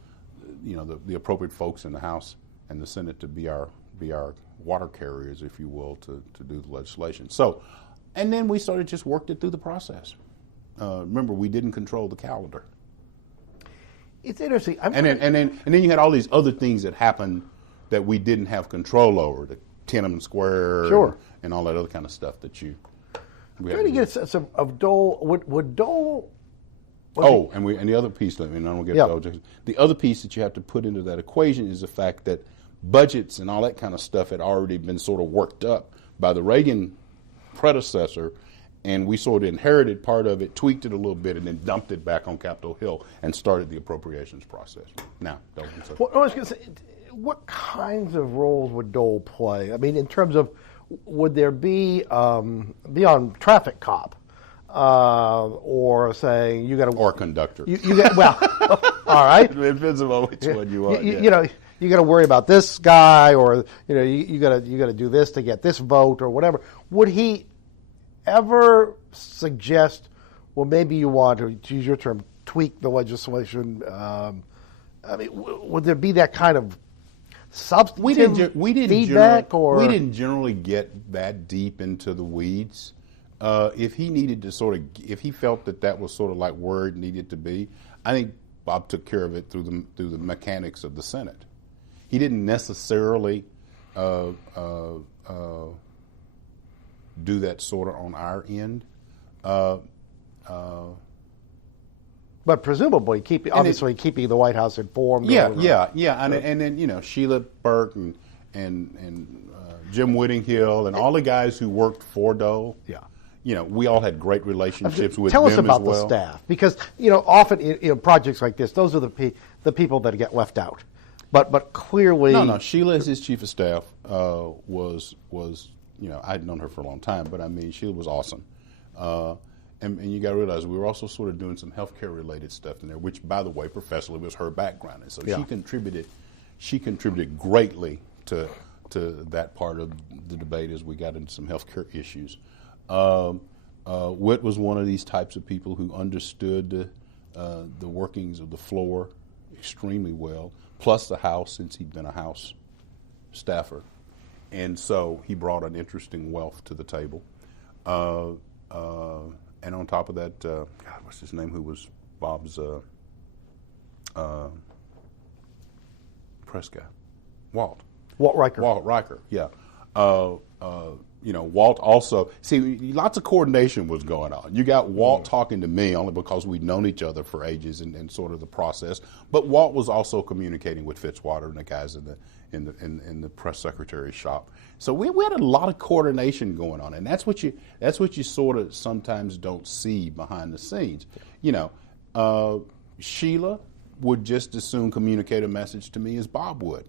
appropriate folks in the House and the Senate to be our water carriers, if you will, to do the legislation. So, and then we sort of just worked it through the process. Remember, we didn't control the calendar. It's interesting. And then you had all these other things that happened that we didn't have control over, the Tiananmen Square, sure, and all that other kind of stuff that you. I'm trying to get a sense of Dole. Would Dole? And the other piece. I don't get Dole. The other piece that you have to put into that equation is the fact that budgets and all that kind of stuff had already been sort of worked up by the Reagan predecessor. And we sort of inherited part of it, tweaked it a little bit, and then dumped it back on Capitol Hill and started the appropriations process. Now, Dole. Well, I was going to say, what kinds of roles would Dole play? I mean, in terms of, would there be beyond traffic cop, or saying you got to or conductor? You got all right. It depends on which one you want. You got to worry about this guy, or you got to do this to get this vote or whatever. Would he ever suggest, well, maybe you want to use your term, tweak the legislation? I mean, would there be that kind of substantive feedback? We didn't generally get that deep into the weeds. If he needed to if he felt that was sort of like where it needed to be, I think Bob took care of it through the mechanics of the Senate. He didn't necessarily do that sort of on our end. But presumably keeping the White House informed. Yeah. And then Sheila Burke and Jim Whittinghill and all the guys who worked for Dole. Yeah. We all had great relationships with them as well. Tell us about the staff, because often in projects like this, those are the people that get left out. But clearly, no. Sheila, as his chief of staff, was I'd known her for a long time, but I mean, Sheila was awesome. And you got to realize we were also sort of doing some healthcare related stuff in there, which, by the way, professionally was her background, and so she contributed greatly to that part of the debate as we got into some healthcare issues. Whit was one of these types of people who understood the workings of the floor extremely well, plus the House, since he'd been a House staffer. And so he brought an interesting wealth to the table. And on top of that, what's his name, who was Bob's press guy? Walt Riker. Walt Riker, yeah. Walt also, lots of coordination was going on. You got Walt talking to me only because we'd known each other for ages and sort of the process. But Walt was also communicating with Fitzwater and the guys in the press secretary's shop. So we had a lot of coordination going on, and that's what you sort of sometimes don't see behind the scenes. Sheila would just as soon communicate a message to me as Bob would.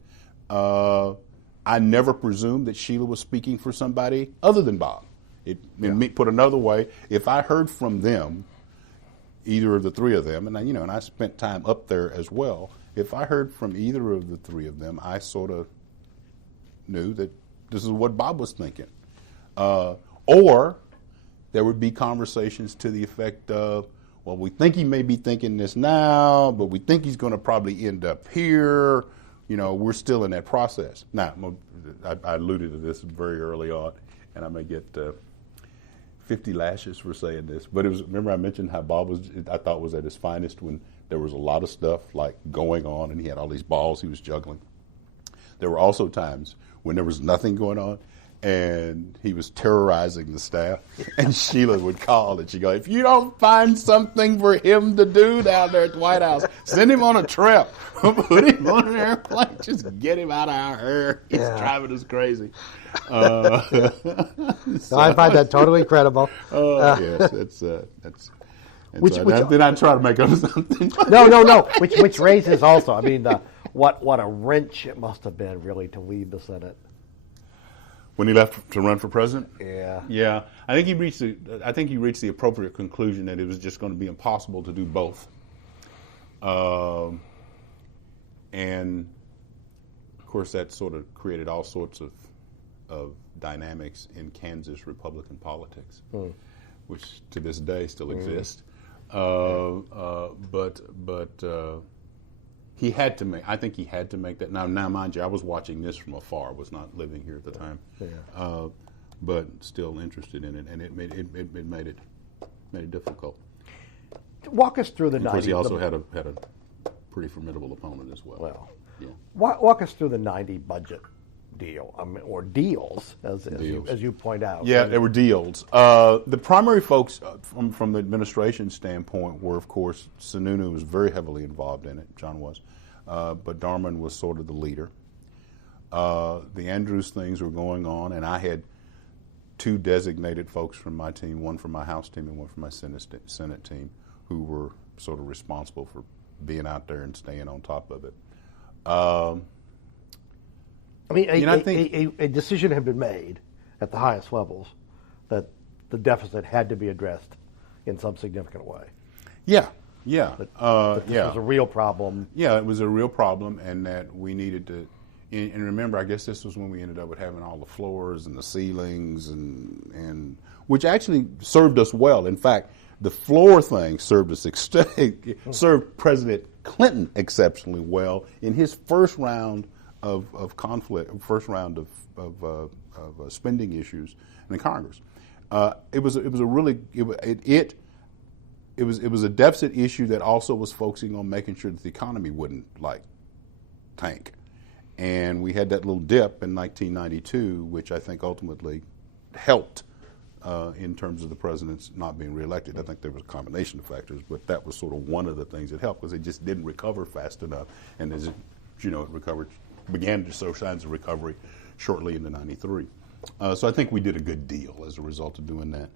I never presumed that Sheila was speaking for somebody other than Bob. Put another way, if I heard from them, either of the three of them, and I spent time up there as well. If I heard from either of the three of them, I sort of knew that this is what Bob was thinking. Or there would be conversations to the effect of, well, we think he may be thinking this now, but we think he's going to probably end up here. We're still in that process. Now, I alluded to this very early on, and I may get 50 lashes for saying this, but remember I mentioned how Bob I thought was at his finest when there was a lot of stuff like going on, and he had all these balls he was juggling. There were also times when there was nothing going on, and he was terrorizing the staff, and Sheila would call, and she'd go, if you don't find something for him to do down there at the White House, send him on a trip. Put him on an airplane. Just get him out of our hair. He's driving us crazy. So I find that totally credible. Yes, that's then I try to make up something. No. Which raises also, what a wrench it must have been really to leave the Senate. When he left to run for president? Yeah. I think he reached the appropriate conclusion that it was just going to be impossible to do both. And of course that sort of created all sorts of dynamics in Kansas Republican politics, which to this day still exist. But he had to make. I think he had to make that. Now, mind you, I was watching this from afar. I was not living here at the time, but still interested in it, and it made it difficult. Walk us through the 90s. Of course, he also had a pretty formidable opponent as well. Well, walk us through the 90 budget deal, or deals, as you point out. Yeah, there were deals. The primary folks from the administration standpoint were, of course, Sununu was very heavily involved in it. John was, but Darman was sort of the leader. The Andrews things were going on, and I had two designated folks from my team, one from my House team and one from my Senate team, who were sort of responsible for being out there and staying on top of it. A decision had been made at the highest levels that the deficit had to be addressed in some significant way. Yeah. That this was a real problem. Yeah, it was a real problem, and that we needed to. And remember, I guess this was when we ended up with having all the floors and the ceilings, and which actually served us well. In fact, the floor thing served served President Clinton exceptionally well in his first round of conflict, first round of spending issues in Congress. It was a deficit issue that also was focusing on making sure that the economy wouldn't tank. And we had that little dip in 1992, which I think ultimately helped in terms of the president's not being reelected. I think there was a combination of factors, but that was sort of one of the things that helped, because it just didn't recover fast enough. And as it began to show signs of recovery shortly into 93. So I think we did a good deal as a result of doing that.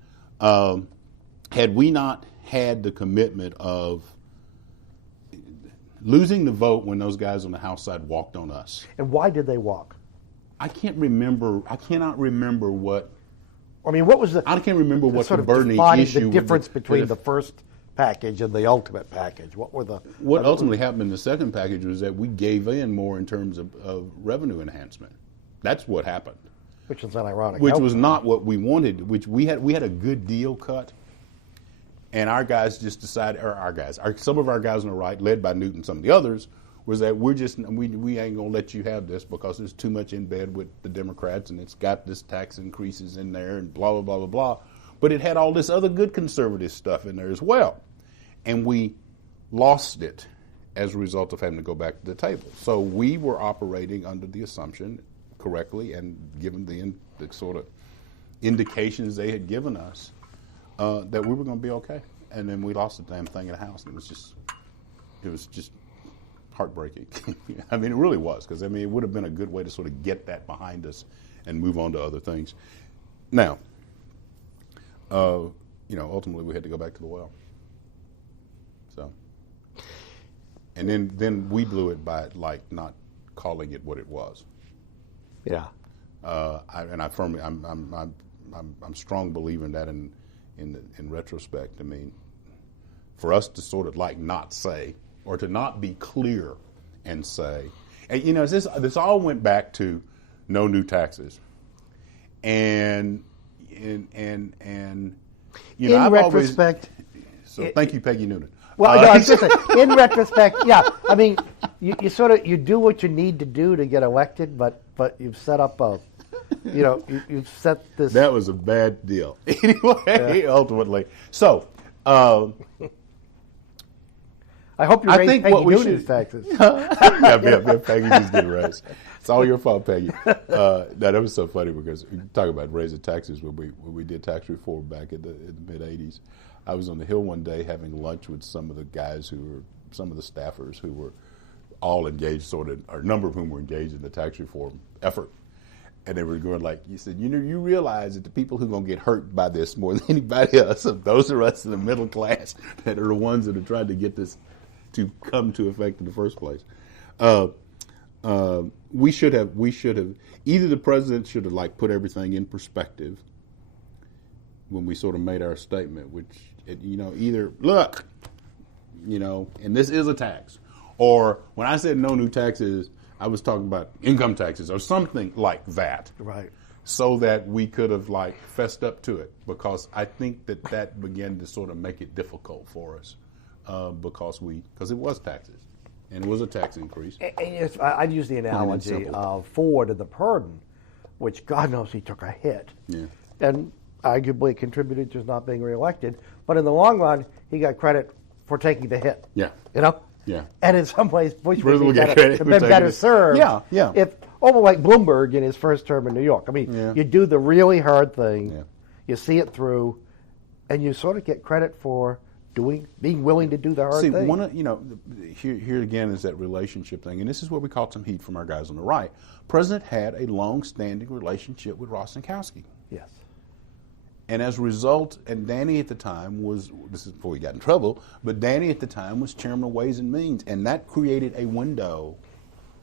Had we not had the commitment of losing the vote when those guys on the House side walked on us. And why did they walk? I cannot remember what. What was the? I can't remember what sort the of burning issue. The difference between the first package and the ultimate package. What ultimately happened in the second package was that we gave in more in terms of revenue enhancement. That's what happened. Which is an ironic. Which was not what we wanted. Which we had a good deal cut. And our guys just decided, some of our guys on the right, led by Newt and some of the others, was that we ain't gonna let you have this because there's too much in bed with the Democrats, and it's got this tax increases in there and blah blah blah blah blah. But it had all this other good conservative stuff in there as well, and we lost it as a result of having to go back to the table. So we were operating under the assumption, correctly, and given the sort of indications they had given us that we were going to be okay. And then we lost the damn thing in the House. And it was just heartbreaking. I mean, it really was, because I mean, it would have been a good way to sort of get that behind us and move on to other things. Now, ultimately we had to go back to the well. So, and then we blew it by like not calling it what it was. Yeah. I'm a strong believer in that. In retrospect, I mean, for us to sort of like not say, or to not be clear and say, and this all went back to no new taxes, and in retrospect. Thank you, Peggy Noonan. Well, no, I'm just saying, in retrospect, yeah. I mean, you do what you need to do to get elected, but you've set up you've set this. That was a bad deal. Anyway, ultimately. So, I hope you raise Peggy Noonan's taxes. yeah, Peggy just get raised. It's all your fault, Peggy. That was so funny, because you talk about raising taxes when we did tax reform back in the mid '80s. I was on the Hill one day having lunch with some of the guys some of the staffers who were all engaged, or a number of whom were engaged in the tax reform effort. And they were going like, you said, you realize that the people who are going to get hurt by this more than anybody else are those of us in the middle class that are the ones that are trying to get this to come to effect in the first place. We should have, either the president should have like put everything in perspective when we sort of made our statement, which, either look, and this is a tax, or when I said no new taxes, I was talking about income taxes or something like that. Right. So that we could have like fessed up to it, because I think that began to sort of make it difficult for us because it was taxes and it was a tax increase. And I'd use the analogy of Ford and the pardon, which God knows he took a hit. Yeah. And arguably contributed to his not being reelected. But in the long run, he got credit for taking the hit. Yeah. Yeah. And in some ways, Bush would have been better served. Yeah. If, like Bloomberg in his first term in New York. I mean, you do the really hard thing, you see it through, and you sort of get credit for being willing to do the hard thing. Here again is that relationship thing, and this is where we caught some heat from our guys on the right. President had a long-standing relationship with Rostenkowski. Yes. And as a result, and Danny at the time this is before he got in trouble, but Danny at the time was chairman of Ways and Means, and that created a window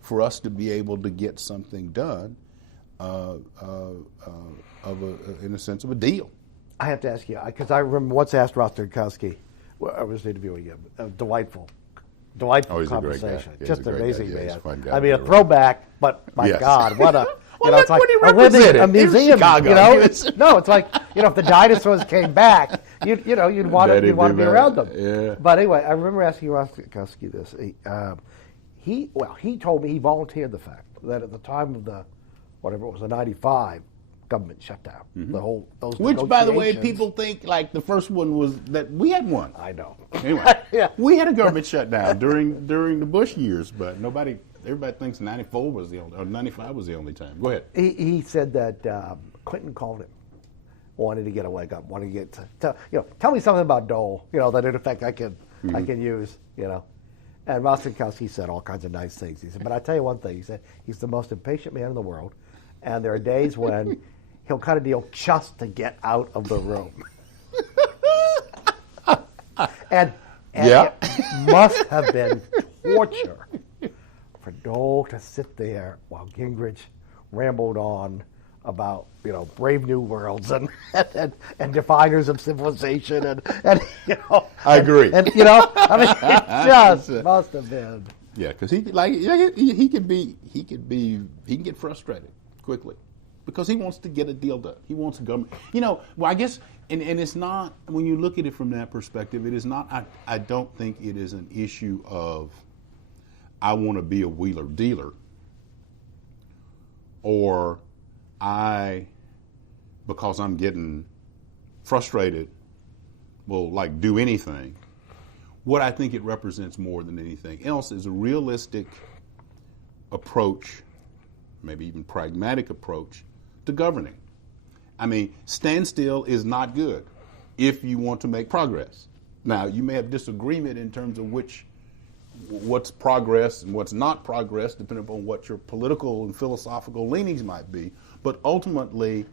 for us to be able to get something done in a sense of a deal. I have to ask you, because I remember once asked Rostenkowski, I was interviewing him, delightful conversation. Just an amazing man. I mean, a throwback, but my God, what a... it's like a museum. No, it's like if the dinosaurs came back, you'd want to be around them. Yeah. But anyway, I remember asking Rostenkowski this. He told me he volunteered the fact that at the time of the '95 government shutdown, which, by the way, people think like the first one was that we had one. I know. Anyway, we had a government shutdown during the Bush years, but everybody thinks 94 was the only, or 95 was the only time. Go ahead. He said that Clinton called him, wanted to get a leg up, wanted to get tell me something about Dole, that in effect I can use, And Rostenkowski said all kinds of nice things. He said, but I tell you one thing. He said he's the most impatient man in the world, and there are days when he'll cut a deal just to get out of the room. and it must have been torture for Dole to sit there while Gingrich rambled on about Brave New Worlds and definers of civilization and I agree. And I mean it just must have been. Yeah, because he can get frustrated quickly because he wants to get a deal done. He wants a government. Well, I guess and it's not, when you look at it from that perspective, it is not. I don't think it is an issue of I want to be a wheeler dealer, or because I'm getting frustrated, will like do anything. What I think it represents more than anything else is a realistic approach, maybe even pragmatic approach to governing. I mean, standstill is not good if you want to make progress. Now, you may have disagreement in terms of what's progress and what's not progress, depending upon what your political and philosophical leanings might be. But ultimately,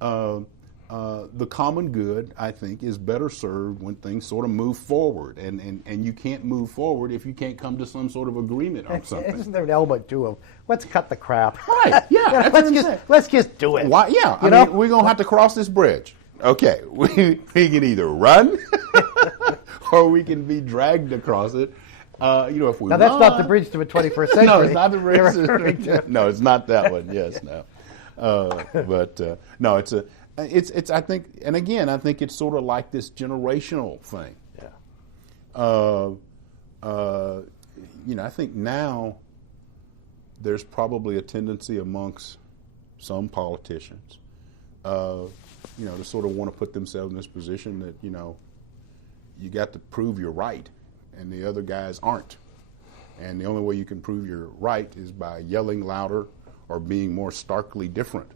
the common good, I think, is better served when things sort of move forward. And you can't move forward if you can't come to some sort of agreement on something. Isn't there an element, too, of let's cut the crap? Right, yeah. let's just do it. Why, yeah, I mean, we're going to have to cross this bridge. Okay, we can either run or we can be dragged across it. If we now, that's not the bridge to the 21st century. No, it's not the bridge. No, it's not that one. Yes, no. No, it's. I think, and again, I think it's sort of like this generational thing. Yeah. I think now there's probably a tendency amongst some politicians, to sort of want to put themselves in this position that you got to prove you're right, and the other guys aren't. And the only way you can prove you're right is by yelling louder or being more starkly different,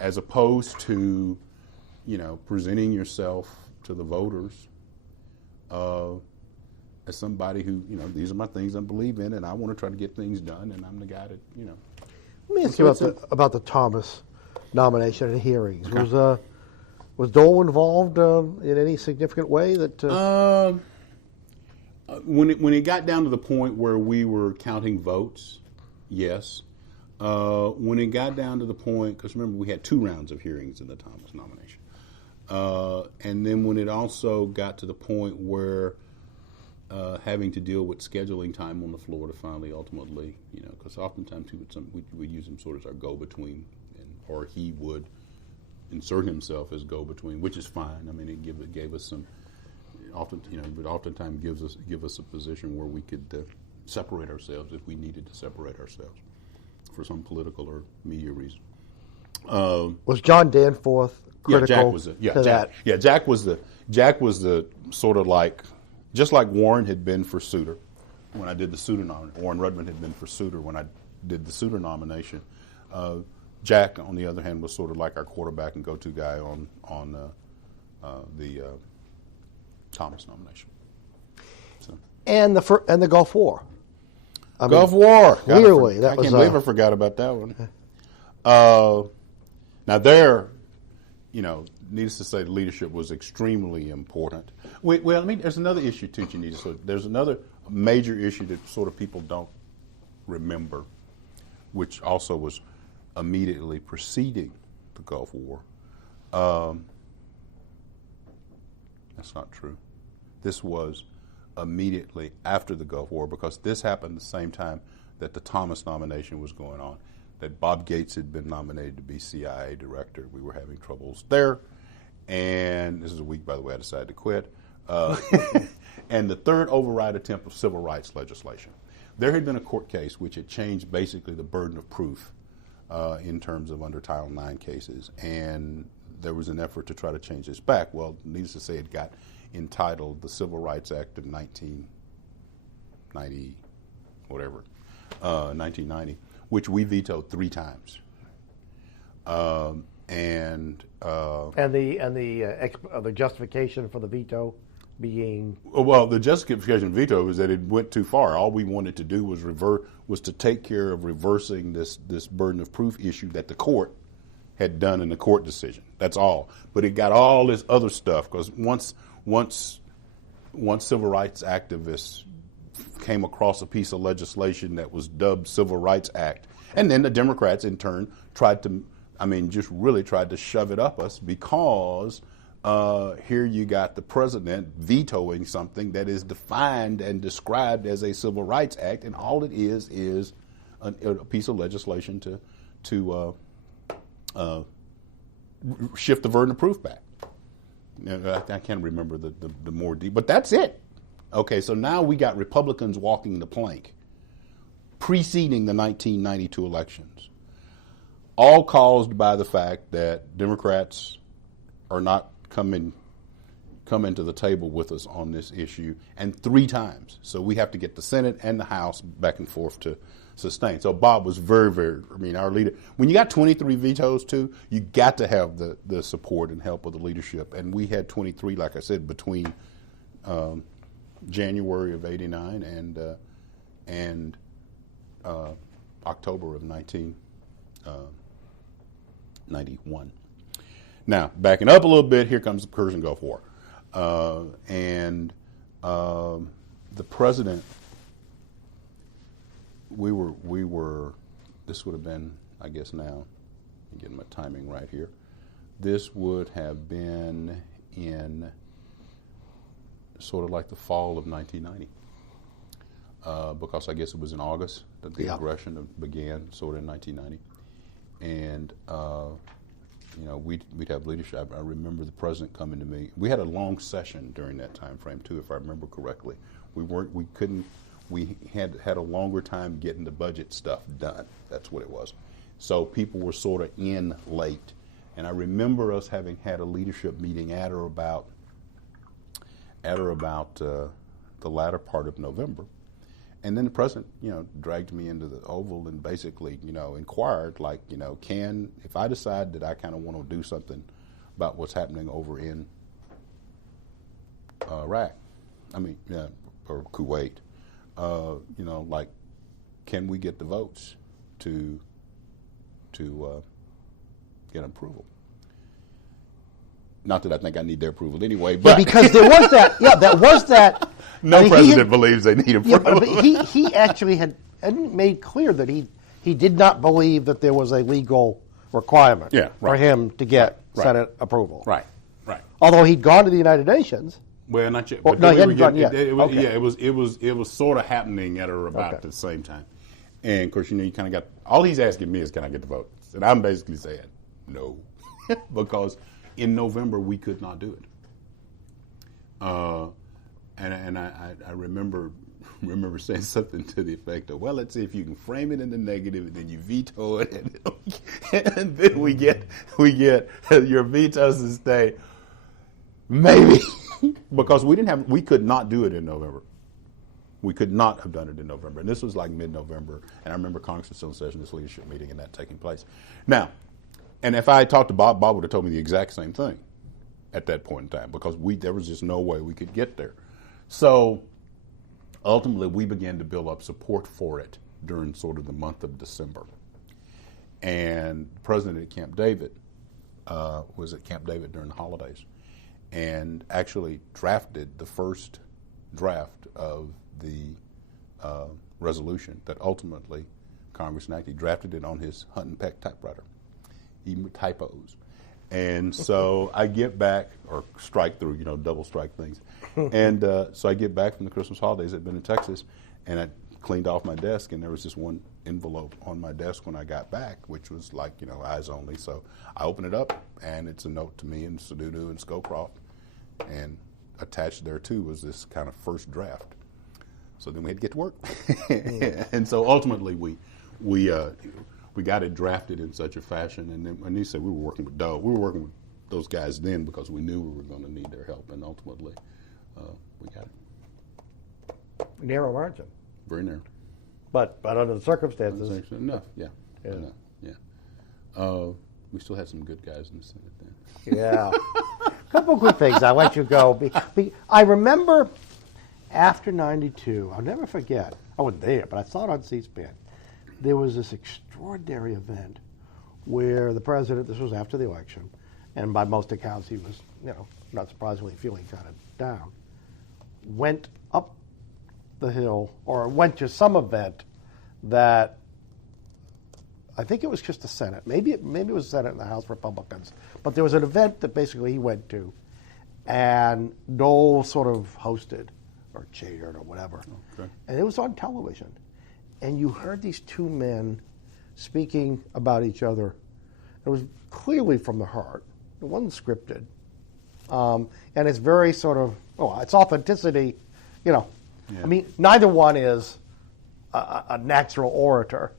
as opposed to, presenting yourself to the voters as somebody who, these are my things I believe in, and I want to try to get things done, and I'm the guy that, Let me ask you about the Thomas nomination and hearings. Okay. Was Dole involved in any significant way? When it got down to the point where we were counting votes, yes. When it got down to the point, because remember we had 2 rounds of hearings in the Thomas nomination, and then when it also got to the point where having to deal with scheduling time on the floor to finally ultimately, because oftentimes we use him sort of as our go-between, or he would insert himself as go-between, which is fine. I mean, it gave us some. But oftentimes give us a position where we could separate ourselves if we needed to separate ourselves for some political or media reason. Was John Danforth critical? Yeah, Jack was that? Yeah, Jack was the sort of like, just like Warren had been for Souter when I did the Souter nomination. Warren Rudman had been for Souter when I did the Souter nomination. Jack, on the other hand, was sort of like our quarterback and go-to guy on the Thomas nomination. So. And the Gulf War. Gulf War. Clearly, I can't believe I forgot about that one. Now there, needless to say, the leadership was extremely important. Well, I mean, there's another issue too, Janita. So there's another major issue that sort of people don't remember, which also was immediately preceding the Gulf War. That's not true. This was immediately after the Gulf War, because this happened the same time that the Thomas nomination was going on, that Bob Gates had been nominated to be CIA director. We were having troubles there. And this is a week, by the way, I decided to quit. And the third override attempt of civil rights legislation. There had been a court case which had changed basically the burden of proof in terms of under Title IX cases. And there was an effort to try to change this back. Well, needless to say, it got entitled the Civil Rights Act of 1990, which we vetoed 3 times. And the justification for the veto being, well, the justification veto is that it went too far. All we wanted to do was to take care of reversing this burden of proof issue that the court had done in the court decision. That's all. But it got all this other stuff, because once civil rights activists came across a piece of legislation that was dubbed Civil Rights Act, and then the Democrats in turn tried to shove it up us, because here you got the president vetoing something that is defined and described as a Civil Rights Act, and all it is a piece of legislation to shift the burden of proof back. I can't remember the more deep, but that's it. Okay, so now we got Republicans walking the plank preceding the 1992 elections, all caused by the fact that Democrats are not coming come into the table with us on this issue, and 3 times. So we have to get the Senate and the House back and forth to sustain. So Bob was very, very, I mean, our leader. When you got 23 vetoes, too, you got to have the support and help of the leadership. And we had 23, like I said, between January of '89 and October of 1991. Now, backing up a little bit, here comes the Persian Gulf War. The president, we were, this would have been, I guess now, I'm getting my timing right here. This would have been in sort of like the fall of 1990. Because I guess it was in August that the aggression began, sort of in 1990. And, we'd have leadership. I remember the president coming to me. We had a long session during that time frame, too, if I remember correctly. We had a longer time getting the budget stuff done. That's what it was. So people were sort of in late. And I remember us having had a leadership meeting at or about the latter part of November. And then the president, dragged me into the Oval and basically, inquired, like, if I decide that I kind of want to do something about what's happening over in Iraq, or Kuwait, like, can we get the votes to get approval? Not that I think I need their approval anyway, but because there was that. Yeah, that was that. No president believes they need approval. Yeah, but he actually had made clear that he did not believe that there was a legal requirement for him to get Senate approval. Right. Although he'd gone to the United Nations. Well, not yet. Well, but no, he hadn't gone yet. It was sort of happening at or about the same time. And of course, you kind of got, all he's asking me is, can I get the votes? And I'm basically saying no, because in November we could not do it. And I remember saying something to the effect of, well, let's see if you can frame it in the negative, and then you veto it, and then we get your vetoes to stay. Maybe. Because we could not do it in November. We could not have done it in November. And this was like mid-November. And I remember Congress was still in session, this leadership meeting, and that taking place. Now, and if I had talked to Bob, Bob would have told me the exact same thing at that point in time, because there was just no way we could get there. So ultimately, we began to build up support for it during sort of the month of December. And the president at Camp David was at Camp David during the holidays, and actually drafted the first draft of the resolution that ultimately Congress enacted. He drafted it on his Hunt and Peck typewriter, even typos. And so I get back, or strike through, double strike things. And so I get back from the Christmas holidays. I'd been in Texas, and I cleaned off my desk, and there was just one envelope on my desk when I got back, which was like, eyes only. So I open it up, and it's a note to me and Sadudu and Scowcroft, and attached there too was this kind of first draft. So then we had to get to work. And so ultimately we got it drafted in such a fashion, and then when he said we were working with Dole, we were working with those guys then because we knew we were going to need their help, and ultimately we got it. Narrow margin. Very narrow. But under the circumstances. Enough, yeah. Enough, yeah. We still had some good guys in the Senate then. Yeah. A couple of good things. I'll let you go. I remember after 92, I'll never forget, I wasn't there, but I saw it on C-SPAN. There was this extraordinary event where the president, this was after the election, and by most accounts he was, not surprisingly feeling kind of down, went up the hill, or went to some event that, I think it was just the Senate. Maybe it was the Senate and the House Republicans. But there was an event that basically he went to, and Dole sort of hosted or chaired or whatever. Okay. And it was on television. And you heard these two men speaking about each other. It was clearly from the heart. It wasn't scripted. And it's very sort of, it's authenticity, Yeah. I mean, neither one is a natural orator.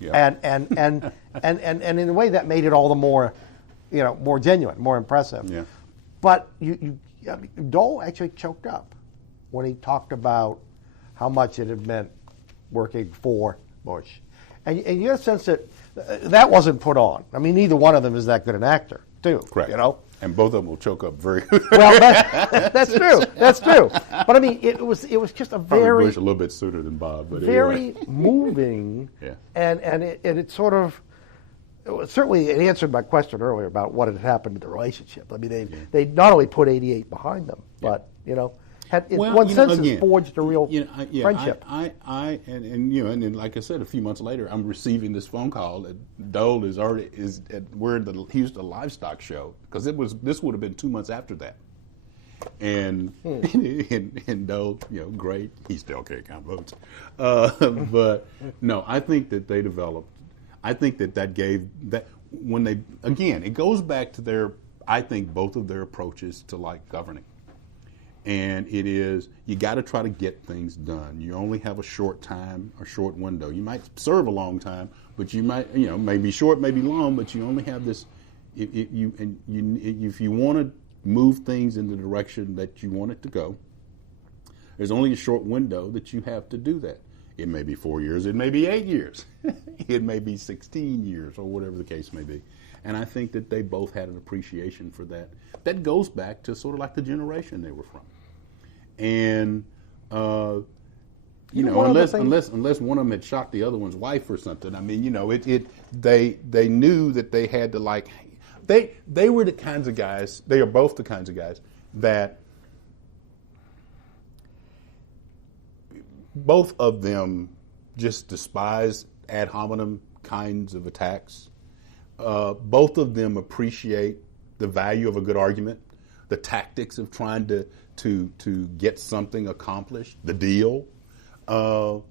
Yeah. And in a way that made it all the more, more genuine, more impressive. Yeah. But you I mean, Dole actually choked up when he talked about how much it had meant working for Bush. And you get a sense that that wasn't put on. I mean, neither one of them is that good an actor, too. Correct. You know? And both of them will choke up very Well, that's true. That's true. But I mean, it was just a Probably very Bush a little bit sooner than Bob, but very anyway. moving, Yeah. and it sort of certainly it answered my question earlier about what had happened to the relationship. I mean, they not only put 88 behind them, but had in one sense has forged a real friendship. And then like I said, a few months later, I'm receiving this phone call that Dole we're at the Houston Livestock Show, because this would have been 2 months after that. And and Dole, great, he still can't count votes. But no, I think that they developed. I think that gave that when they again, it goes back to both of their approaches to like governing. And it is, you got to try to get things done. You only have a short time, a short window. You might serve a long time, but you might, maybe short, maybe long, but you only have this. If you want to move things in the direction that you want it to go, there's only a short window that you have to do that. It may be 4 years, it may be 8 years, it may be 16 years, or whatever the case may be. And I think that they both had an appreciation for that. That goes back to sort of like the generation they were from. And unless one of them had shot the other one's wife or something, I mean, they knew that they had to like they were the kinds of guys. They are both the kinds of guys that both of them just despise ad hominem kinds of attacks. Both of them appreciate the value of a good argument, the tactics of trying to get something accomplished, the deal. Both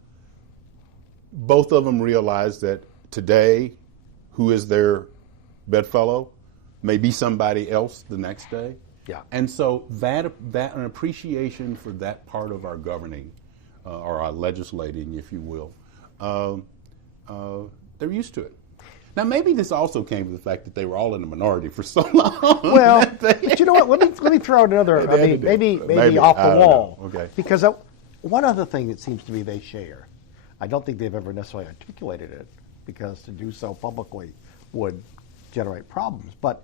of them realize that today, who is their bedfellow may be somebody else the next day. Yeah. And so that an appreciation for that part of our governing, or our legislating, if you will, they're used to it. Now, maybe this also came from the fact that they were all in the minority for so long. Well, but you know what? Let me throw out another. Maybe off the wall. Okay. Because one other thing that seems to me they share, I don't think they've ever necessarily articulated it, because to do so publicly would generate problems. But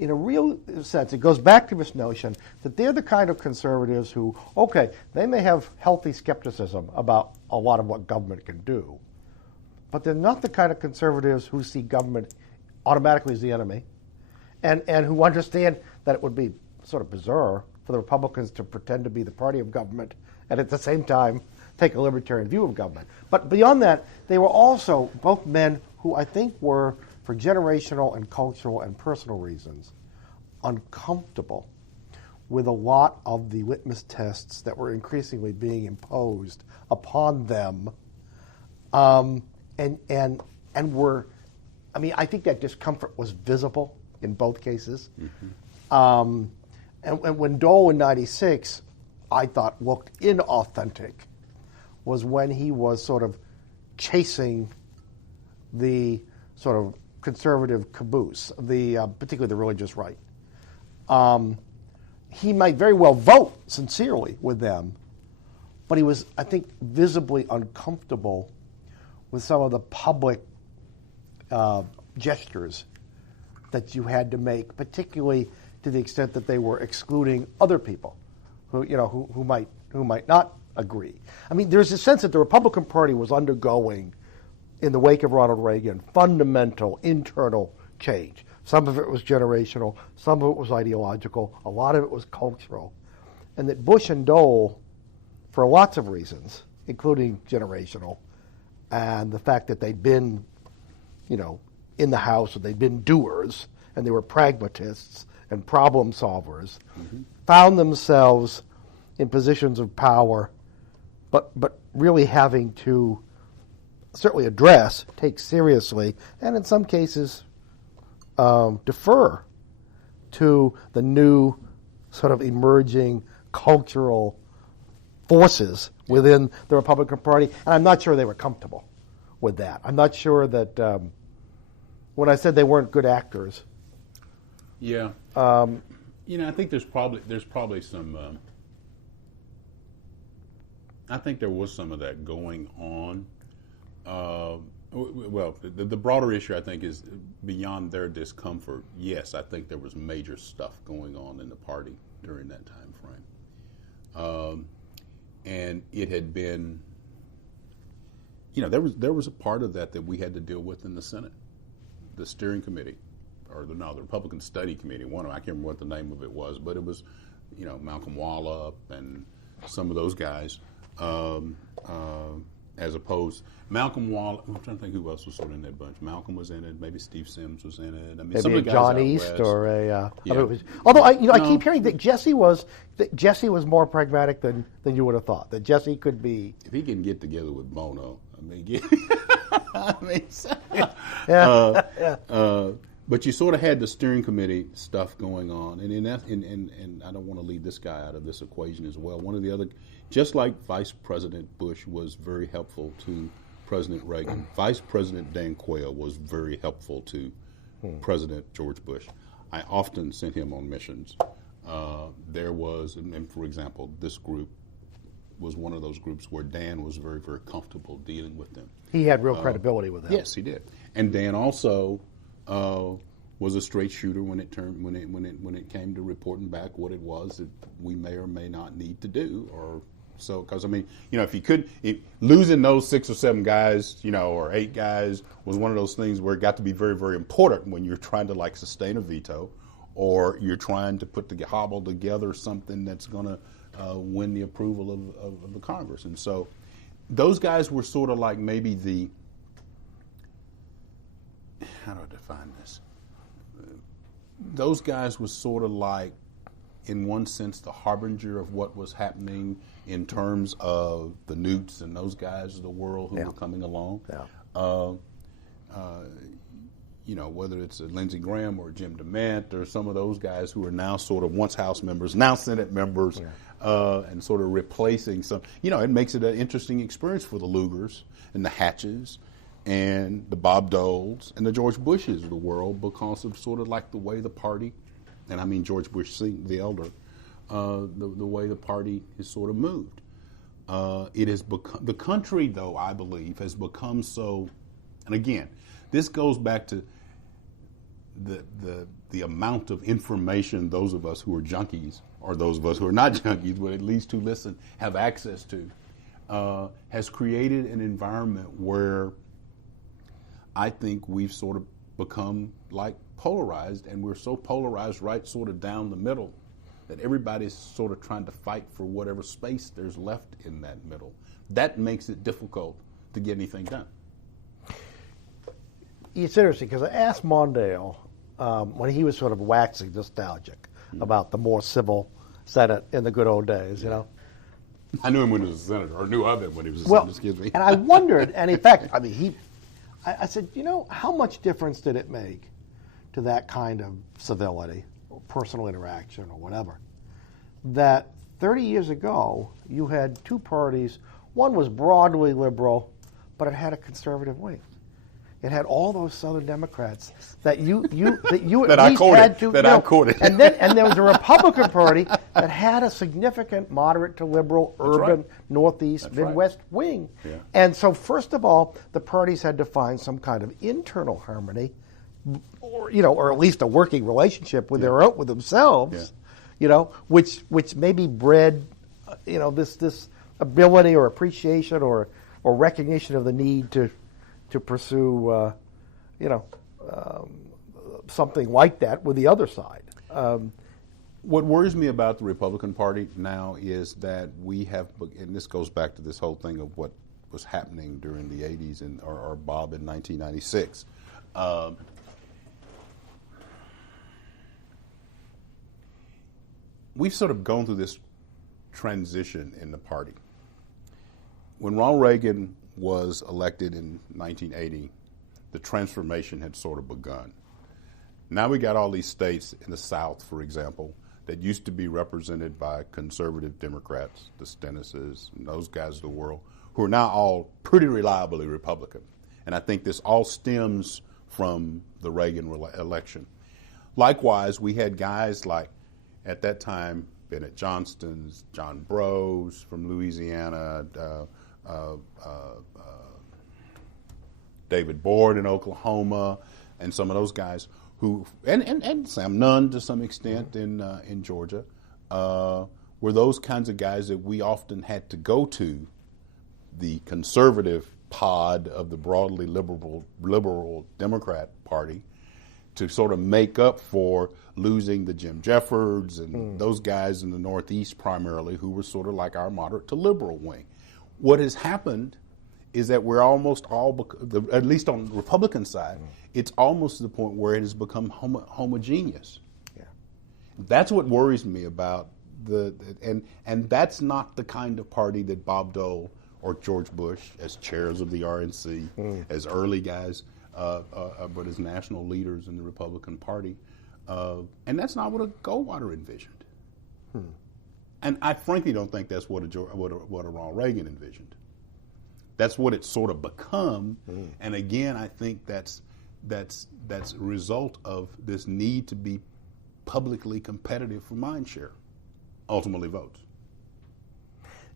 in a real sense, it goes back to this notion that they're the kind of conservatives who, okay, they may have healthy skepticism about a lot of what government can do, but they're not the kind of conservatives who see government automatically as the enemy, and who understand that it would be sort of bizarre for the Republicans to pretend to be the party of government and at the same time take a libertarian view of government. But beyond that, they were also both men who I think were, for generational and cultural and personal reasons, uncomfortable with a lot of the litmus tests that were increasingly being imposed upon them. And were, I mean, I think that discomfort was visible in both cases. Mm-hmm. And when Dole in '96, I thought looked inauthentic, was when he was sort of chasing the sort of conservative caboose, particularly the religious right. He might very well vote sincerely with them, but he was, I think, visibly uncomfortable with some of the public gestures that you had to make, particularly to the extent that they were excluding other people who might not agree. I mean, there's a sense that the Republican Party was undergoing, in the wake of Ronald Reagan, fundamental internal change. Some of it was generational, some of it was ideological, a lot of it was cultural. And that Bush and Dole, for lots of reasons, including generational, and the fact that they'd been, in the House, and they'd been doers, and they were pragmatists and problem solvers, mm-hmm. found themselves in positions of power, but really having to certainly address, take seriously, and in some cases defer to the new sort of emerging cultural forces within the Republican Party. And I'm not sure they were comfortable with that. I'm not sure that when I said they weren't good actors, yeah, I think there's probably some. I think there was some of that going on. Well, the broader issue, I think, is beyond their discomfort. Yes, I think there was major stuff going on in the party during that time frame, and it had been, there was a part of that we had to deal with in the Senate, the steering committee, or the Republican Study Committee. One of them, I can't remember what the name of it was, but it was, Malcolm Wallop and some of those guys. As opposed, Malcolm Wallop. I'm trying to think who else was sort of in that bunch. Malcolm was in it. Maybe Steve Sims was in it. I mean, some maybe of the guys John out East west. or a. Yeah. Although I keep hearing that Jesse was more pragmatic than you would have thought. That Jesse could be. If he can get together with Bono, but you sort of had the steering committee stuff going on, and I don't want to leave this guy out of this equation as well. One of the other, just like Vice President Bush was very helpful to President Reagan, Vice President Dan Quayle was very helpful to President George Bush. I often sent him on missions. There was, and for example, this group was one of those groups where Dan was very, very comfortable dealing with them. He had real credibility with them. Yes, he did. And Dan also was a straight shooter when it came to reporting back what it was that we may or may not need to do, or so. Because if losing those 6 or 7 guys, or 8 guys was one of those things where it got to be very, very important when you're trying to sustain a veto, or you're trying to hobble together something that's going to win the approval of the Congress. And so those guys were sort of like maybe the, how do I define this? Those guys was sort of like, in one sense, the harbinger of what was happening in terms of the Newts and those guys of the world who were coming along. Yeah. Whether it's Lindsey Graham or Jim DeMint or some of those guys who are now sort of once House members, now Senate members, and sort of replacing some. It makes it an interesting experience for the Lugers and the Hatches and the Bob Doles and the George Bushes of the world, because of sort of like the way the party, and I mean George Bush the elder, the way the party has sort of moved. It has become, the country, though, I believe, has become so, and again, this goes back to the amount of information those of us who are junkies, or those of us who are not junkies, but at least who listen, have access to, has created an environment where I think we've sort of become like polarized, and we're so polarized right sort of down the middle that everybody's sort of trying to fight for whatever space there's left in that middle. That makes it difficult to get anything done. It's interesting because I asked Mondale when he was sort of waxing nostalgic about the more civil Senate in the good old days, I knew him when he was a senator, or knew of him when he was a senator, excuse me. And I wondered, and in fact, I said, how much difference did it make to that kind of civility or personal interaction or whatever, that 30 years ago you had 2 parties. One was broadly liberal, but it had a conservative wing. It had all those Southern Democrats that you that at least had to. I quoted. And there was a Republican Party that had a significant moderate to liberal urban Northeast Midwest wing. Yeah. And so first of all, the parties had to find some kind of internal harmony, or at least a working relationship with with themselves, which maybe bred this ability or appreciation or recognition of the need to pursue, something like that with the other side. What worries me about the Republican Party now is that we have, and this goes back to this whole thing of what was happening during the 80s or Bob in 1996. We've sort of gone through this transition in the party. When Ronald Reagan was elected in 1980, the transformation had sort of begun. Now we got all these states in the South, for example, that used to be represented by conservative Democrats, the Stennises, and those guys of the world, who are now all pretty reliably Republican. And I think this all stems from the Reagan election. Likewise, we had guys like at that time, Bennett Johnston's, John Bros from Louisiana, David Board in Oklahoma, and some of those guys who, and Sam Nunn to some extent in Georgia, were those kinds of guys that we often had to go to the conservative pod of the broadly liberal Democrat Party to sort of make up for losing the Jim Jeffords and those guys in the Northeast primarily, who were sort of like our moderate to liberal wing. What has happened is that we're almost all, at least on the Republican side, it's almost to the point where it has become homogeneous. Yeah. That's what worries me about and that's not the kind of party that Bob Dole or George Bush, as chairs of the RNC, as early guys, but as national leaders in the Republican Party. And that's not what a Goldwater envisioned. And I frankly don't think that's what a Ronald Reagan envisioned. That's what it's sort of become. And again, I think that's a result of this need to be publicly competitive for mind share, ultimately votes.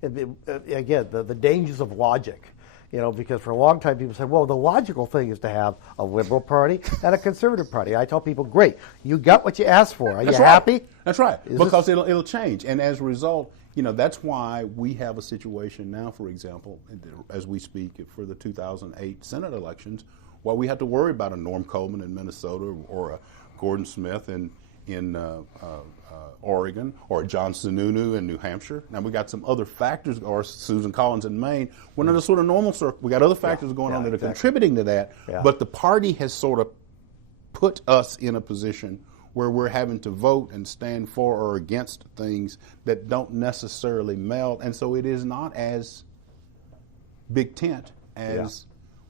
Again, the dangers of logic, because for a long time people said, well, the logical thing is to have a liberal party and a conservative party. I tell people, great, you got what you asked for. Are you happy? That's right, because it'll change. And as a result, that's why we have a situation now, for example, as we speak for the 2008 Senate elections, while we have to worry about a Norm Coleman in Minnesota or a Gordon Smith in Oregon, or John Sununu in New Hampshire. Now we got some other factors, or Susan Collins in Maine. We're in a sort of normal circle. We got other factors going on that are contributing to that. Yeah. But the party has sort of put us in a position where we're having to vote and stand for or against things that don't necessarily meld, and so it is not as big tent as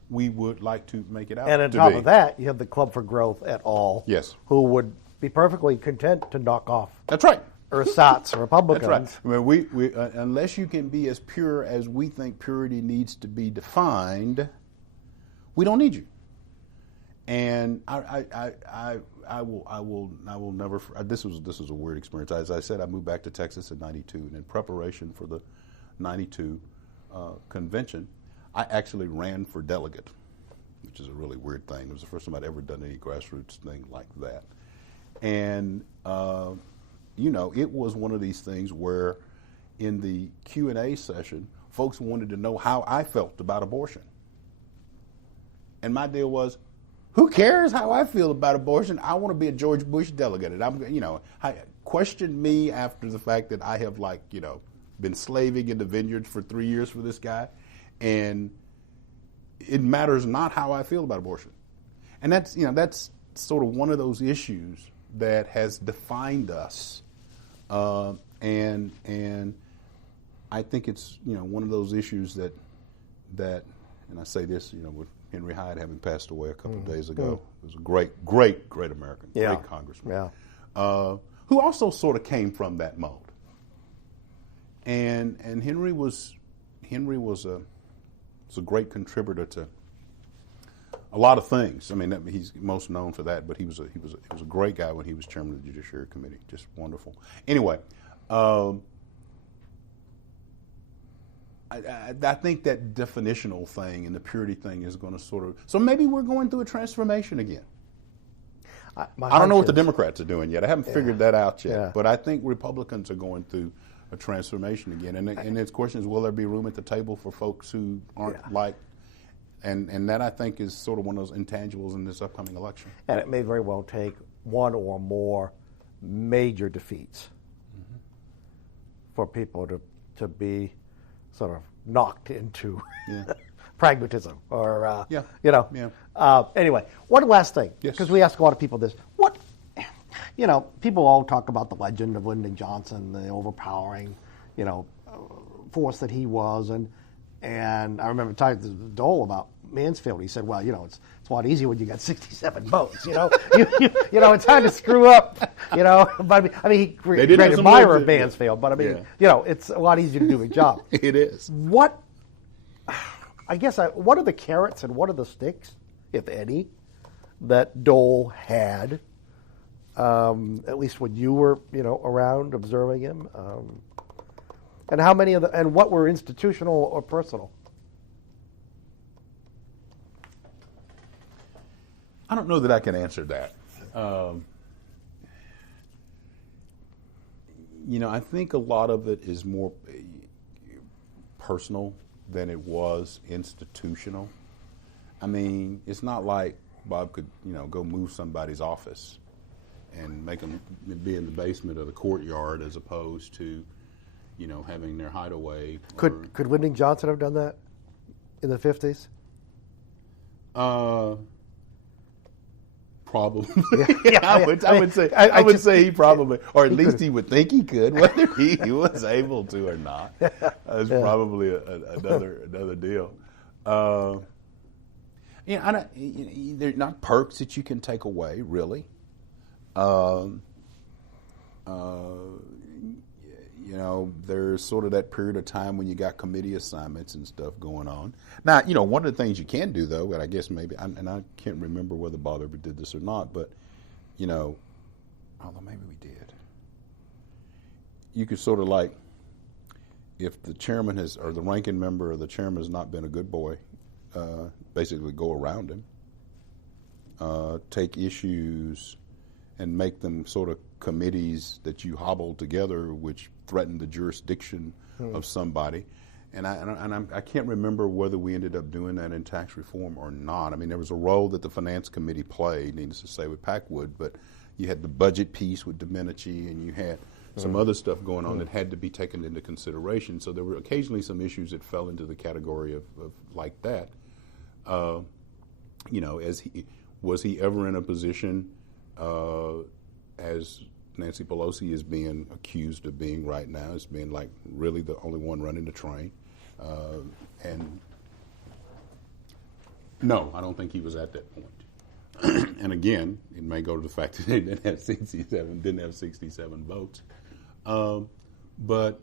we would like to make it out. And on top of that, you have the Club for Growth et al. Yes. Who would be perfectly content to knock off. That's right. Ersatz Republicans. That's right. I mean, we unless you can be as pure as we think purity needs to be defined, we don't need you. And I will never. This was a weird experience. As I said, I moved back to Texas in '92, and in preparation for the '92 convention, I actually ran for delegate, which is a really weird thing. It was the first time I'd ever done any grassroots thing like that. And, it was one of these things where in the Q&A session, folks wanted to know how I felt about abortion. And my deal was, who cares how I feel about abortion? I want to be a George Bush delegate. And question me after the fact that I have, been slaving in the vineyards for 3 years for this guy. And it matters not how I feel about abortion. And that's sort of one of those issues that has defined us, and I think it's one of those issues that, and I say this with Henry Hyde having passed away a couple of days ago. He was a great American, great congressman, who also sort of came from that mold. And Henry was a great contributor to a lot of things. I mean, he's most known for that, but he was a great guy when he was chairman of the Judiciary Committee. Just wonderful. Anyway, I think that definitional thing and the purity thing is going to sort of. So maybe we're going through a transformation again. I don't know what the Democrats are doing yet. I haven't figured that out yet. But I think Republicans are going through a transformation again. And its question is, will there be room at the table for folks who aren't like. And that, I think, is sort of one of those intangibles in this upcoming election. And it may very well take one or more major defeats for people to be sort of knocked into pragmatism or, Anyway, one last thing, because we ask a lot of people this. People all talk about the legend of Lyndon Johnson, the overpowering, force that he was, and I remember talking to Dole about Mansfield. He said, well, it's a lot easier when you got 67 votes, it's hard to screw up, but I mean, he great admirer of Mansfield, but I mean, it's a lot easier to do a job. It is. What are the carrots and what are the sticks, if any, that Dole had at least when you were, around observing him? And how many and what were institutional or personal? I don't know that I can answer that. I think a lot of it is more personal than it was institutional. I mean, it's not like Bob could, go move somebody's office and make them be in the basement of the courtyard as opposed to, having their hideaway. Could Lyndon Johnson have done that in the 50s? Probably. Yeah, I would say he probably, or at least he would think he could. Whether he was able to or not, is probably another deal. They're not perks that you can take away, really. There's sort of that period of time when you got committee assignments and stuff going on. Now, one of the things you can do, though, and I guess maybe, and I can't remember whether Bob ever did this or not, but, although maybe we did, you could sort of like, if the chairman or the ranking member or the chairman has not been a good boy, basically go around him, take issues and make them sort of committees that you hobble together, which threaten the jurisdiction of somebody. And I can't remember whether we ended up doing that in tax reform or not. I mean, there was a role that the finance committee played, needless to say, with Packwood, but you had the budget piece with Domenici, and you had some other stuff going on that had to be taken into consideration. So there were occasionally some issues that fell into the category of like that. Was he ever in a position as Nancy Pelosi is being accused of being right now, as being like really the only one running the train? And no, I don't think he was at that point. And again, it may go to the fact that they didn't have 67 votes. But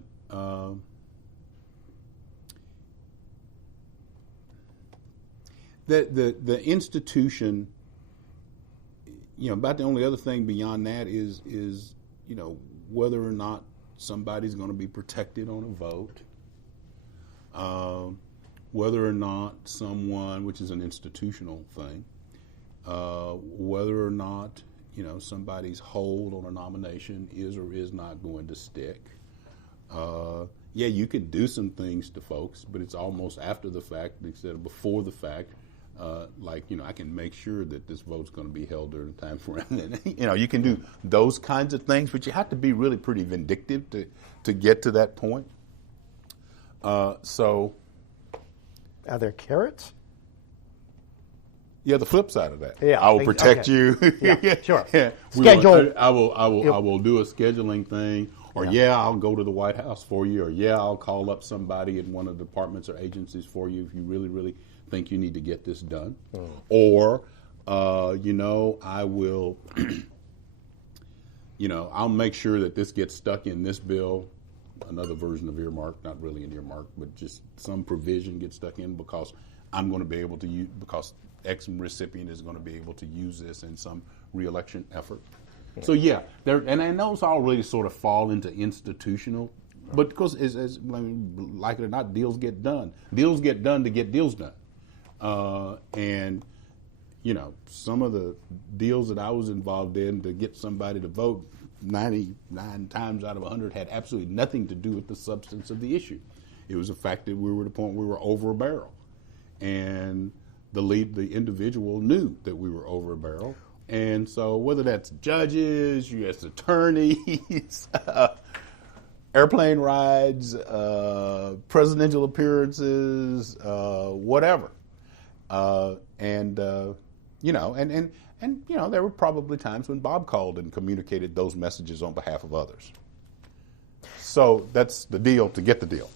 the institution, about the only other thing beyond that is whether or not somebody's going to be protected on a vote, whether or not someone, which is an institutional thing, whether or not somebody's hold on a nomination is or is not going to stick. You can do some things to folks, but it's almost after the fact instead of before the fact. I can make sure that this vote's going to be held during the time frame. You can do those kinds of things, but you have to be really pretty vindictive to get to that point. So, are there carrots? Yeah, the flip side of that. Yeah, I will protect you. Yeah, sure. Yeah. Schedule. I will do a scheduling thing, or I'll go to the White House for you, or I'll call up somebody in one of the departments or agencies for you if you really, really think you need to get this done. Or, I will, I'll make sure that this gets stuck in this bill, another version of earmark, not really an earmark, but just some provision gets stuck in because I'm going to be able to use, because X recipient is going to be able to use this in some reelection effort. So and those all really sort of fall into institutional, but because like it or not, deals get done. Deals get done to get deals done. And some of the deals that I was involved in to get somebody to vote 99 times out of 100 had absolutely nothing to do with the substance of the issue. It was the fact that we were at a point where we were over a barrel, and the individual knew that we were over a barrel. And so whether that's judges, U.S. attorneys, airplane rides, presidential appearances, whatever. There were probably times when Bob called and communicated those messages on behalf of others. So that's the deal to get the deal.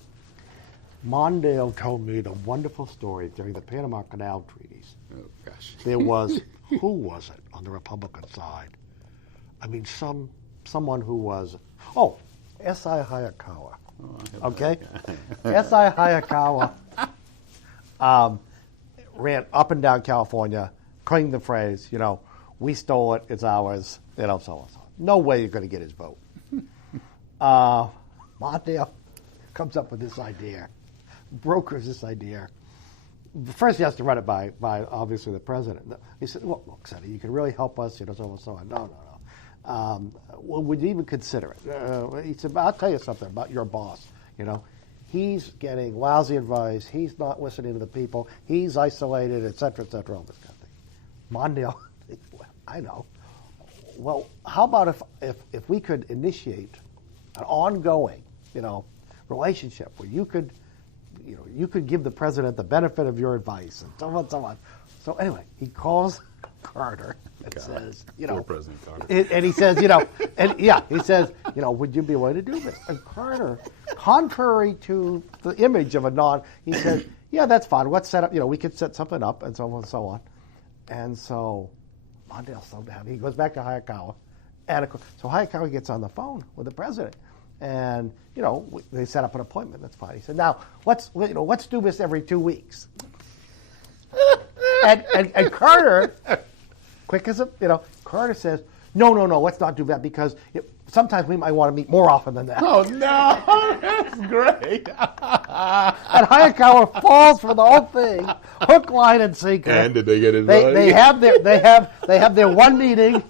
Mondale told me the wonderful story during the Panama Canal treaties. Oh, gosh. There was, who was it on the Republican side? I mean, someone who was, S.I. Hayakawa. Okay? S.I. Hayakawa ran up and down California, coined the phrase, we stole it, it's ours, so on and so on. No way you're going to get his vote. Mondale comes up with this idea, brokers this idea. First, he has to run it by obviously the president. He said, "Well, look, Sonny, you can really help us, so on and so on." No. Well, would you even consider it? He said, "I'll tell you something about your boss. He's getting lousy advice. He's not listening to the people. He's isolated, et cetera, all this kind of thing." Mondale, I know. Well, how about if we could initiate an ongoing, relationship where you could give the president the benefit of your advice and so on. So anyway, he calls Carter and says, Poor President Carter. And he says, he says, would you be willing to do this? And Carter, contrary to the image of he says, yeah, that's fine. Let's set up, we could set something up and so on and so on. And so Mondale's so down. He goes back to Hayakawa. And so Hayakawa gets on the phone with the president. And, they set up an appointment. That's fine. He said, now, let's do this every 2 weeks. and Carter, quick as Carter says, no, let's not do that because sometimes we might want to meet more often than that. Oh, no, that's great. And Hayakawa falls for the whole thing, hook, line, and sinker. And did they get his vote? They have their one meeting.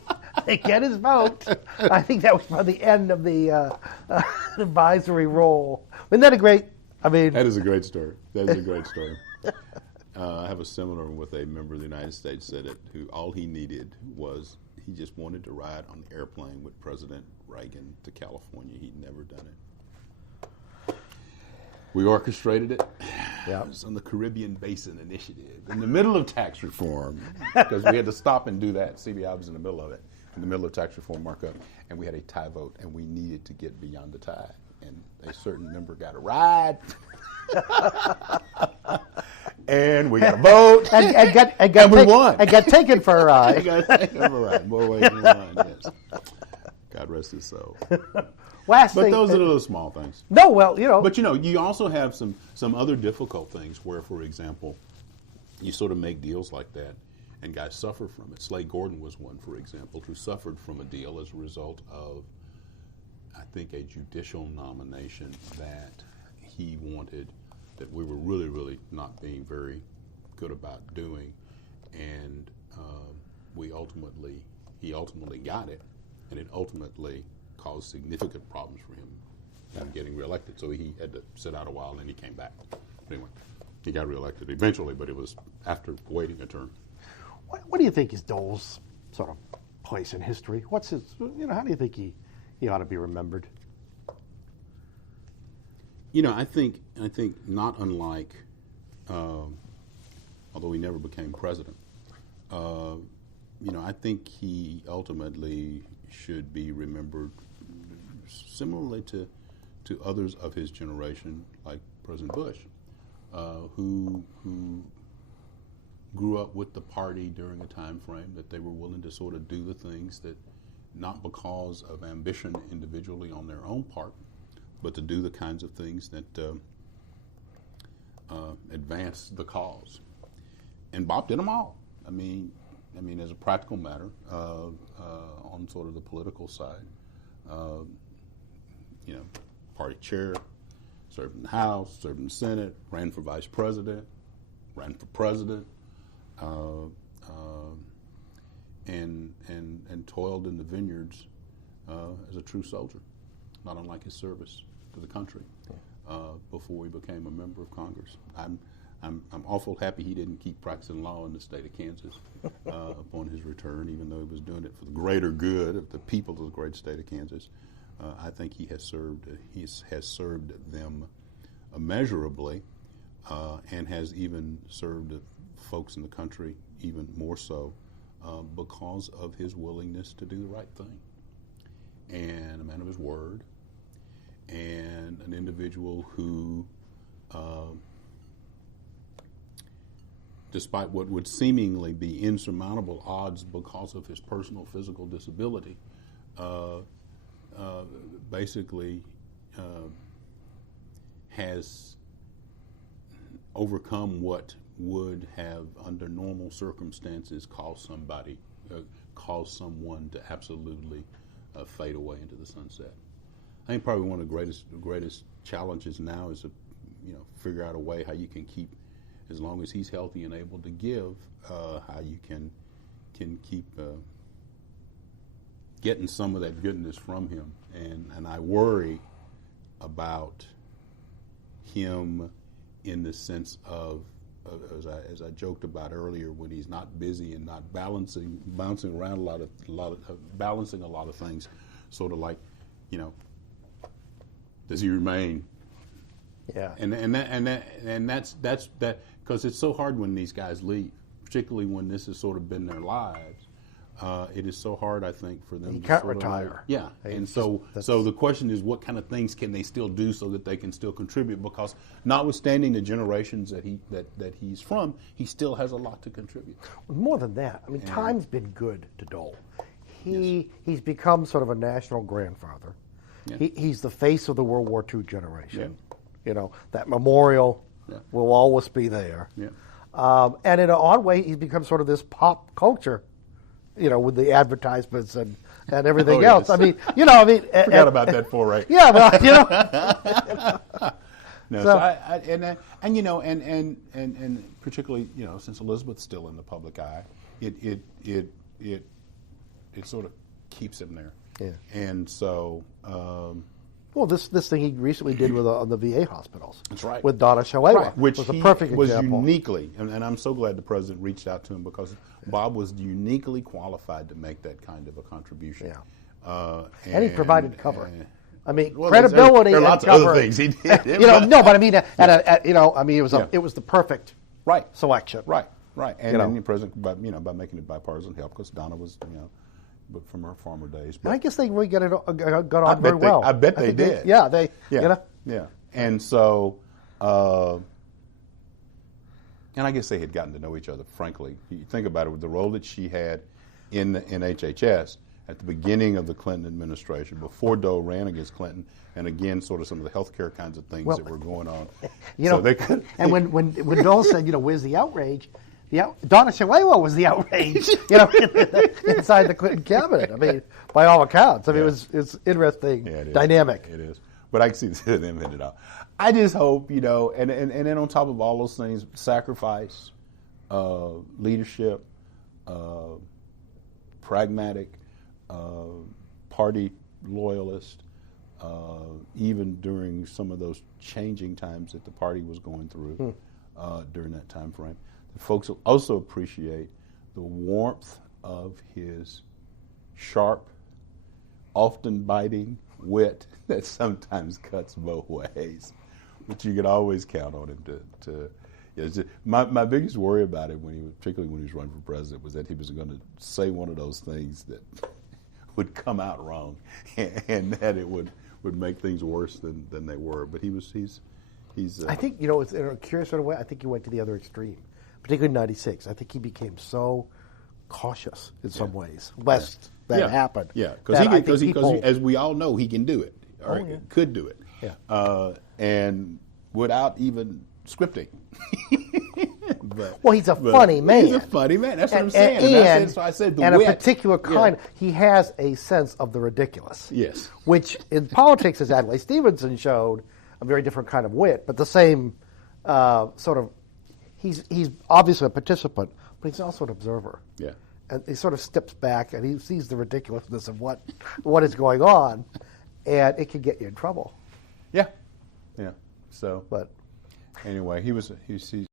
They get his vote. I think that was by the end of the advisory role. Isn't that a great? That is a great story. That is a great story. I have a seminar with a member of the United States Senate who all he needed was he just wanted to ride on the airplane with President Reagan to California. He'd never done it. We orchestrated it. Yeah. It was on the Caribbean Basin Initiative in the middle of tax reform because we had to stop and do that. CBI was in the middle of it, in the middle of tax reform markup, and we had a tie vote, and we needed to get beyond the tie. And a certain member got a ride. And we got a vote. and we won. And got taken for a ride. Got taken for a ride. More ways than one, yes. God rest his soul. Last but thing, those are the little small things. No, well, But you also have some other difficult things where, for example, you sort of make deals like that, and guys suffer from it. Slade Gordon was one, for example, who suffered from a deal as a result of, I think, a judicial nomination that he wanted that we were really, really not being very good about doing, and he ultimately got it, and it ultimately caused significant problems for him in getting reelected. So he had to sit out a while, and then he came back. Anyway, he got reelected eventually, but it was after waiting a term. What do you think is Dole's sort of place in history? What's his? How do you think he ought to be remembered? I think not unlike, although he never became president. I think he ultimately should be remembered similarly to others of his generation, like President Bush, who grew up with the party during a time frame that they were willing to sort of do the things that, not because of ambition individually on their own part, but to do the kinds of things that advance the cause. And Bob did them all. I mean, as a practical matter, on sort of the political side, party chair, served in the House, served in the Senate, ran for vice president, ran for president, and toiled in the vineyards as a true soldier, not unlike his service to the country before he became a member of Congress. I'm awful happy he didn't keep practicing law in the state of Kansas upon his return, even though he was doing it for the greater good of the people of the great state of Kansas. I think he has served them immeasurably, and has even served folks in the country even more so because of his willingness to do the right thing, and a man of his word, and an individual who, despite what would seemingly be insurmountable odds because of his personal physical disability, basically has overcome what would have, under normal circumstances, caused cause someone to absolutely fade away into the sunset. I think probably one of the greatest challenges now is to, figure out a way how you can keep, as long as he's healthy and able to give, how you can keep getting some of that goodness from him. And I worry about him in the sense of as I joked about earlier, when he's not busy and not bouncing around balancing a lot of things, sort of like, does he remain? Yeah. And that's because it's so hard when these guys leave, particularly when this has sort of been their lives. It is so hard, I think, for them. You to can't sort retire. And so the question is, what kind of things can they still do so that they can still contribute? Because notwithstanding the generations that he's from, he still has a lot to contribute. More than that, I mean, time's been good to Dole. He's become sort of a national grandfather. Yeah. He's the face of the World War II generation. Yeah. That memorial will always be there. Yeah. And in an odd way, he's become sort of this pop culture, with the advertisements and everything else. Yes. I mean, Forgot about that foray. Yeah, well, No, So- and particularly, since Elizabeth's still in the public eye, it sort of keeps him there. Yeah. And so, well, this thing he recently did on the VA hospitals. That's right. With Donna Shalala, right, which was a he perfect was example. uniquely, and I'm so glad the president reached out to him, because Bob was uniquely qualified to make that kind of a contribution. Yeah. And he provided cover. I mean, Well, credibility there are and lots cover. of other things he did. No, but I mean, it was the perfect Right. selection. Right. And then the president, by making it bipartisan, helped, because Donna was, but from her former days. But And I guess they really got on very well. I bet they did. Yeah. And so, and I guess they had gotten to know each other, frankly. You think about it, with the role that she had in HHS at the beginning of the Clinton administration, before Dole ran against Clinton, and again, sort of some of the healthcare kinds of things that were going on. They could, and when Dole said, where's the outrage? Donna Shalala was the outrage, inside the Clinton cabinet. I mean, by all accounts. I mean, it's interesting, dynamic. It is. But I can see them hit it out. I just hope, and then on top of all those things, sacrifice, leadership, pragmatic, party loyalist, even during some of those changing times that the party was going through during that time frame. The folks will also appreciate the warmth of his sharp, often biting wit that sometimes cuts both ways, but you can always count on him to my biggest worry about it, particularly when he was running for president, was that he was going to say one of those things that would come out wrong, and that it would make things worse than they were. But he's. I think it's in a curious sort of way. I think he went to the other extreme, particularly in '96. I think he became so cautious in some ways, lest that happened. Yeah, because as we all know, he can do it, or could do it. Yeah. And without even scripting. Well, he's a funny man. He's a funny man. That's what I'm saying. So I said the and wit. a particular kind. He has a sense of the ridiculous. Yes. Which in politics, as Adlai Stevenson showed, a very different kind of wit, but the same sort of. He's obviously a participant, but he's also an observer. Yeah. And he sort of steps back and he sees the ridiculousness of what is going on, and it can get you in trouble. Yeah. So, but anyway, he's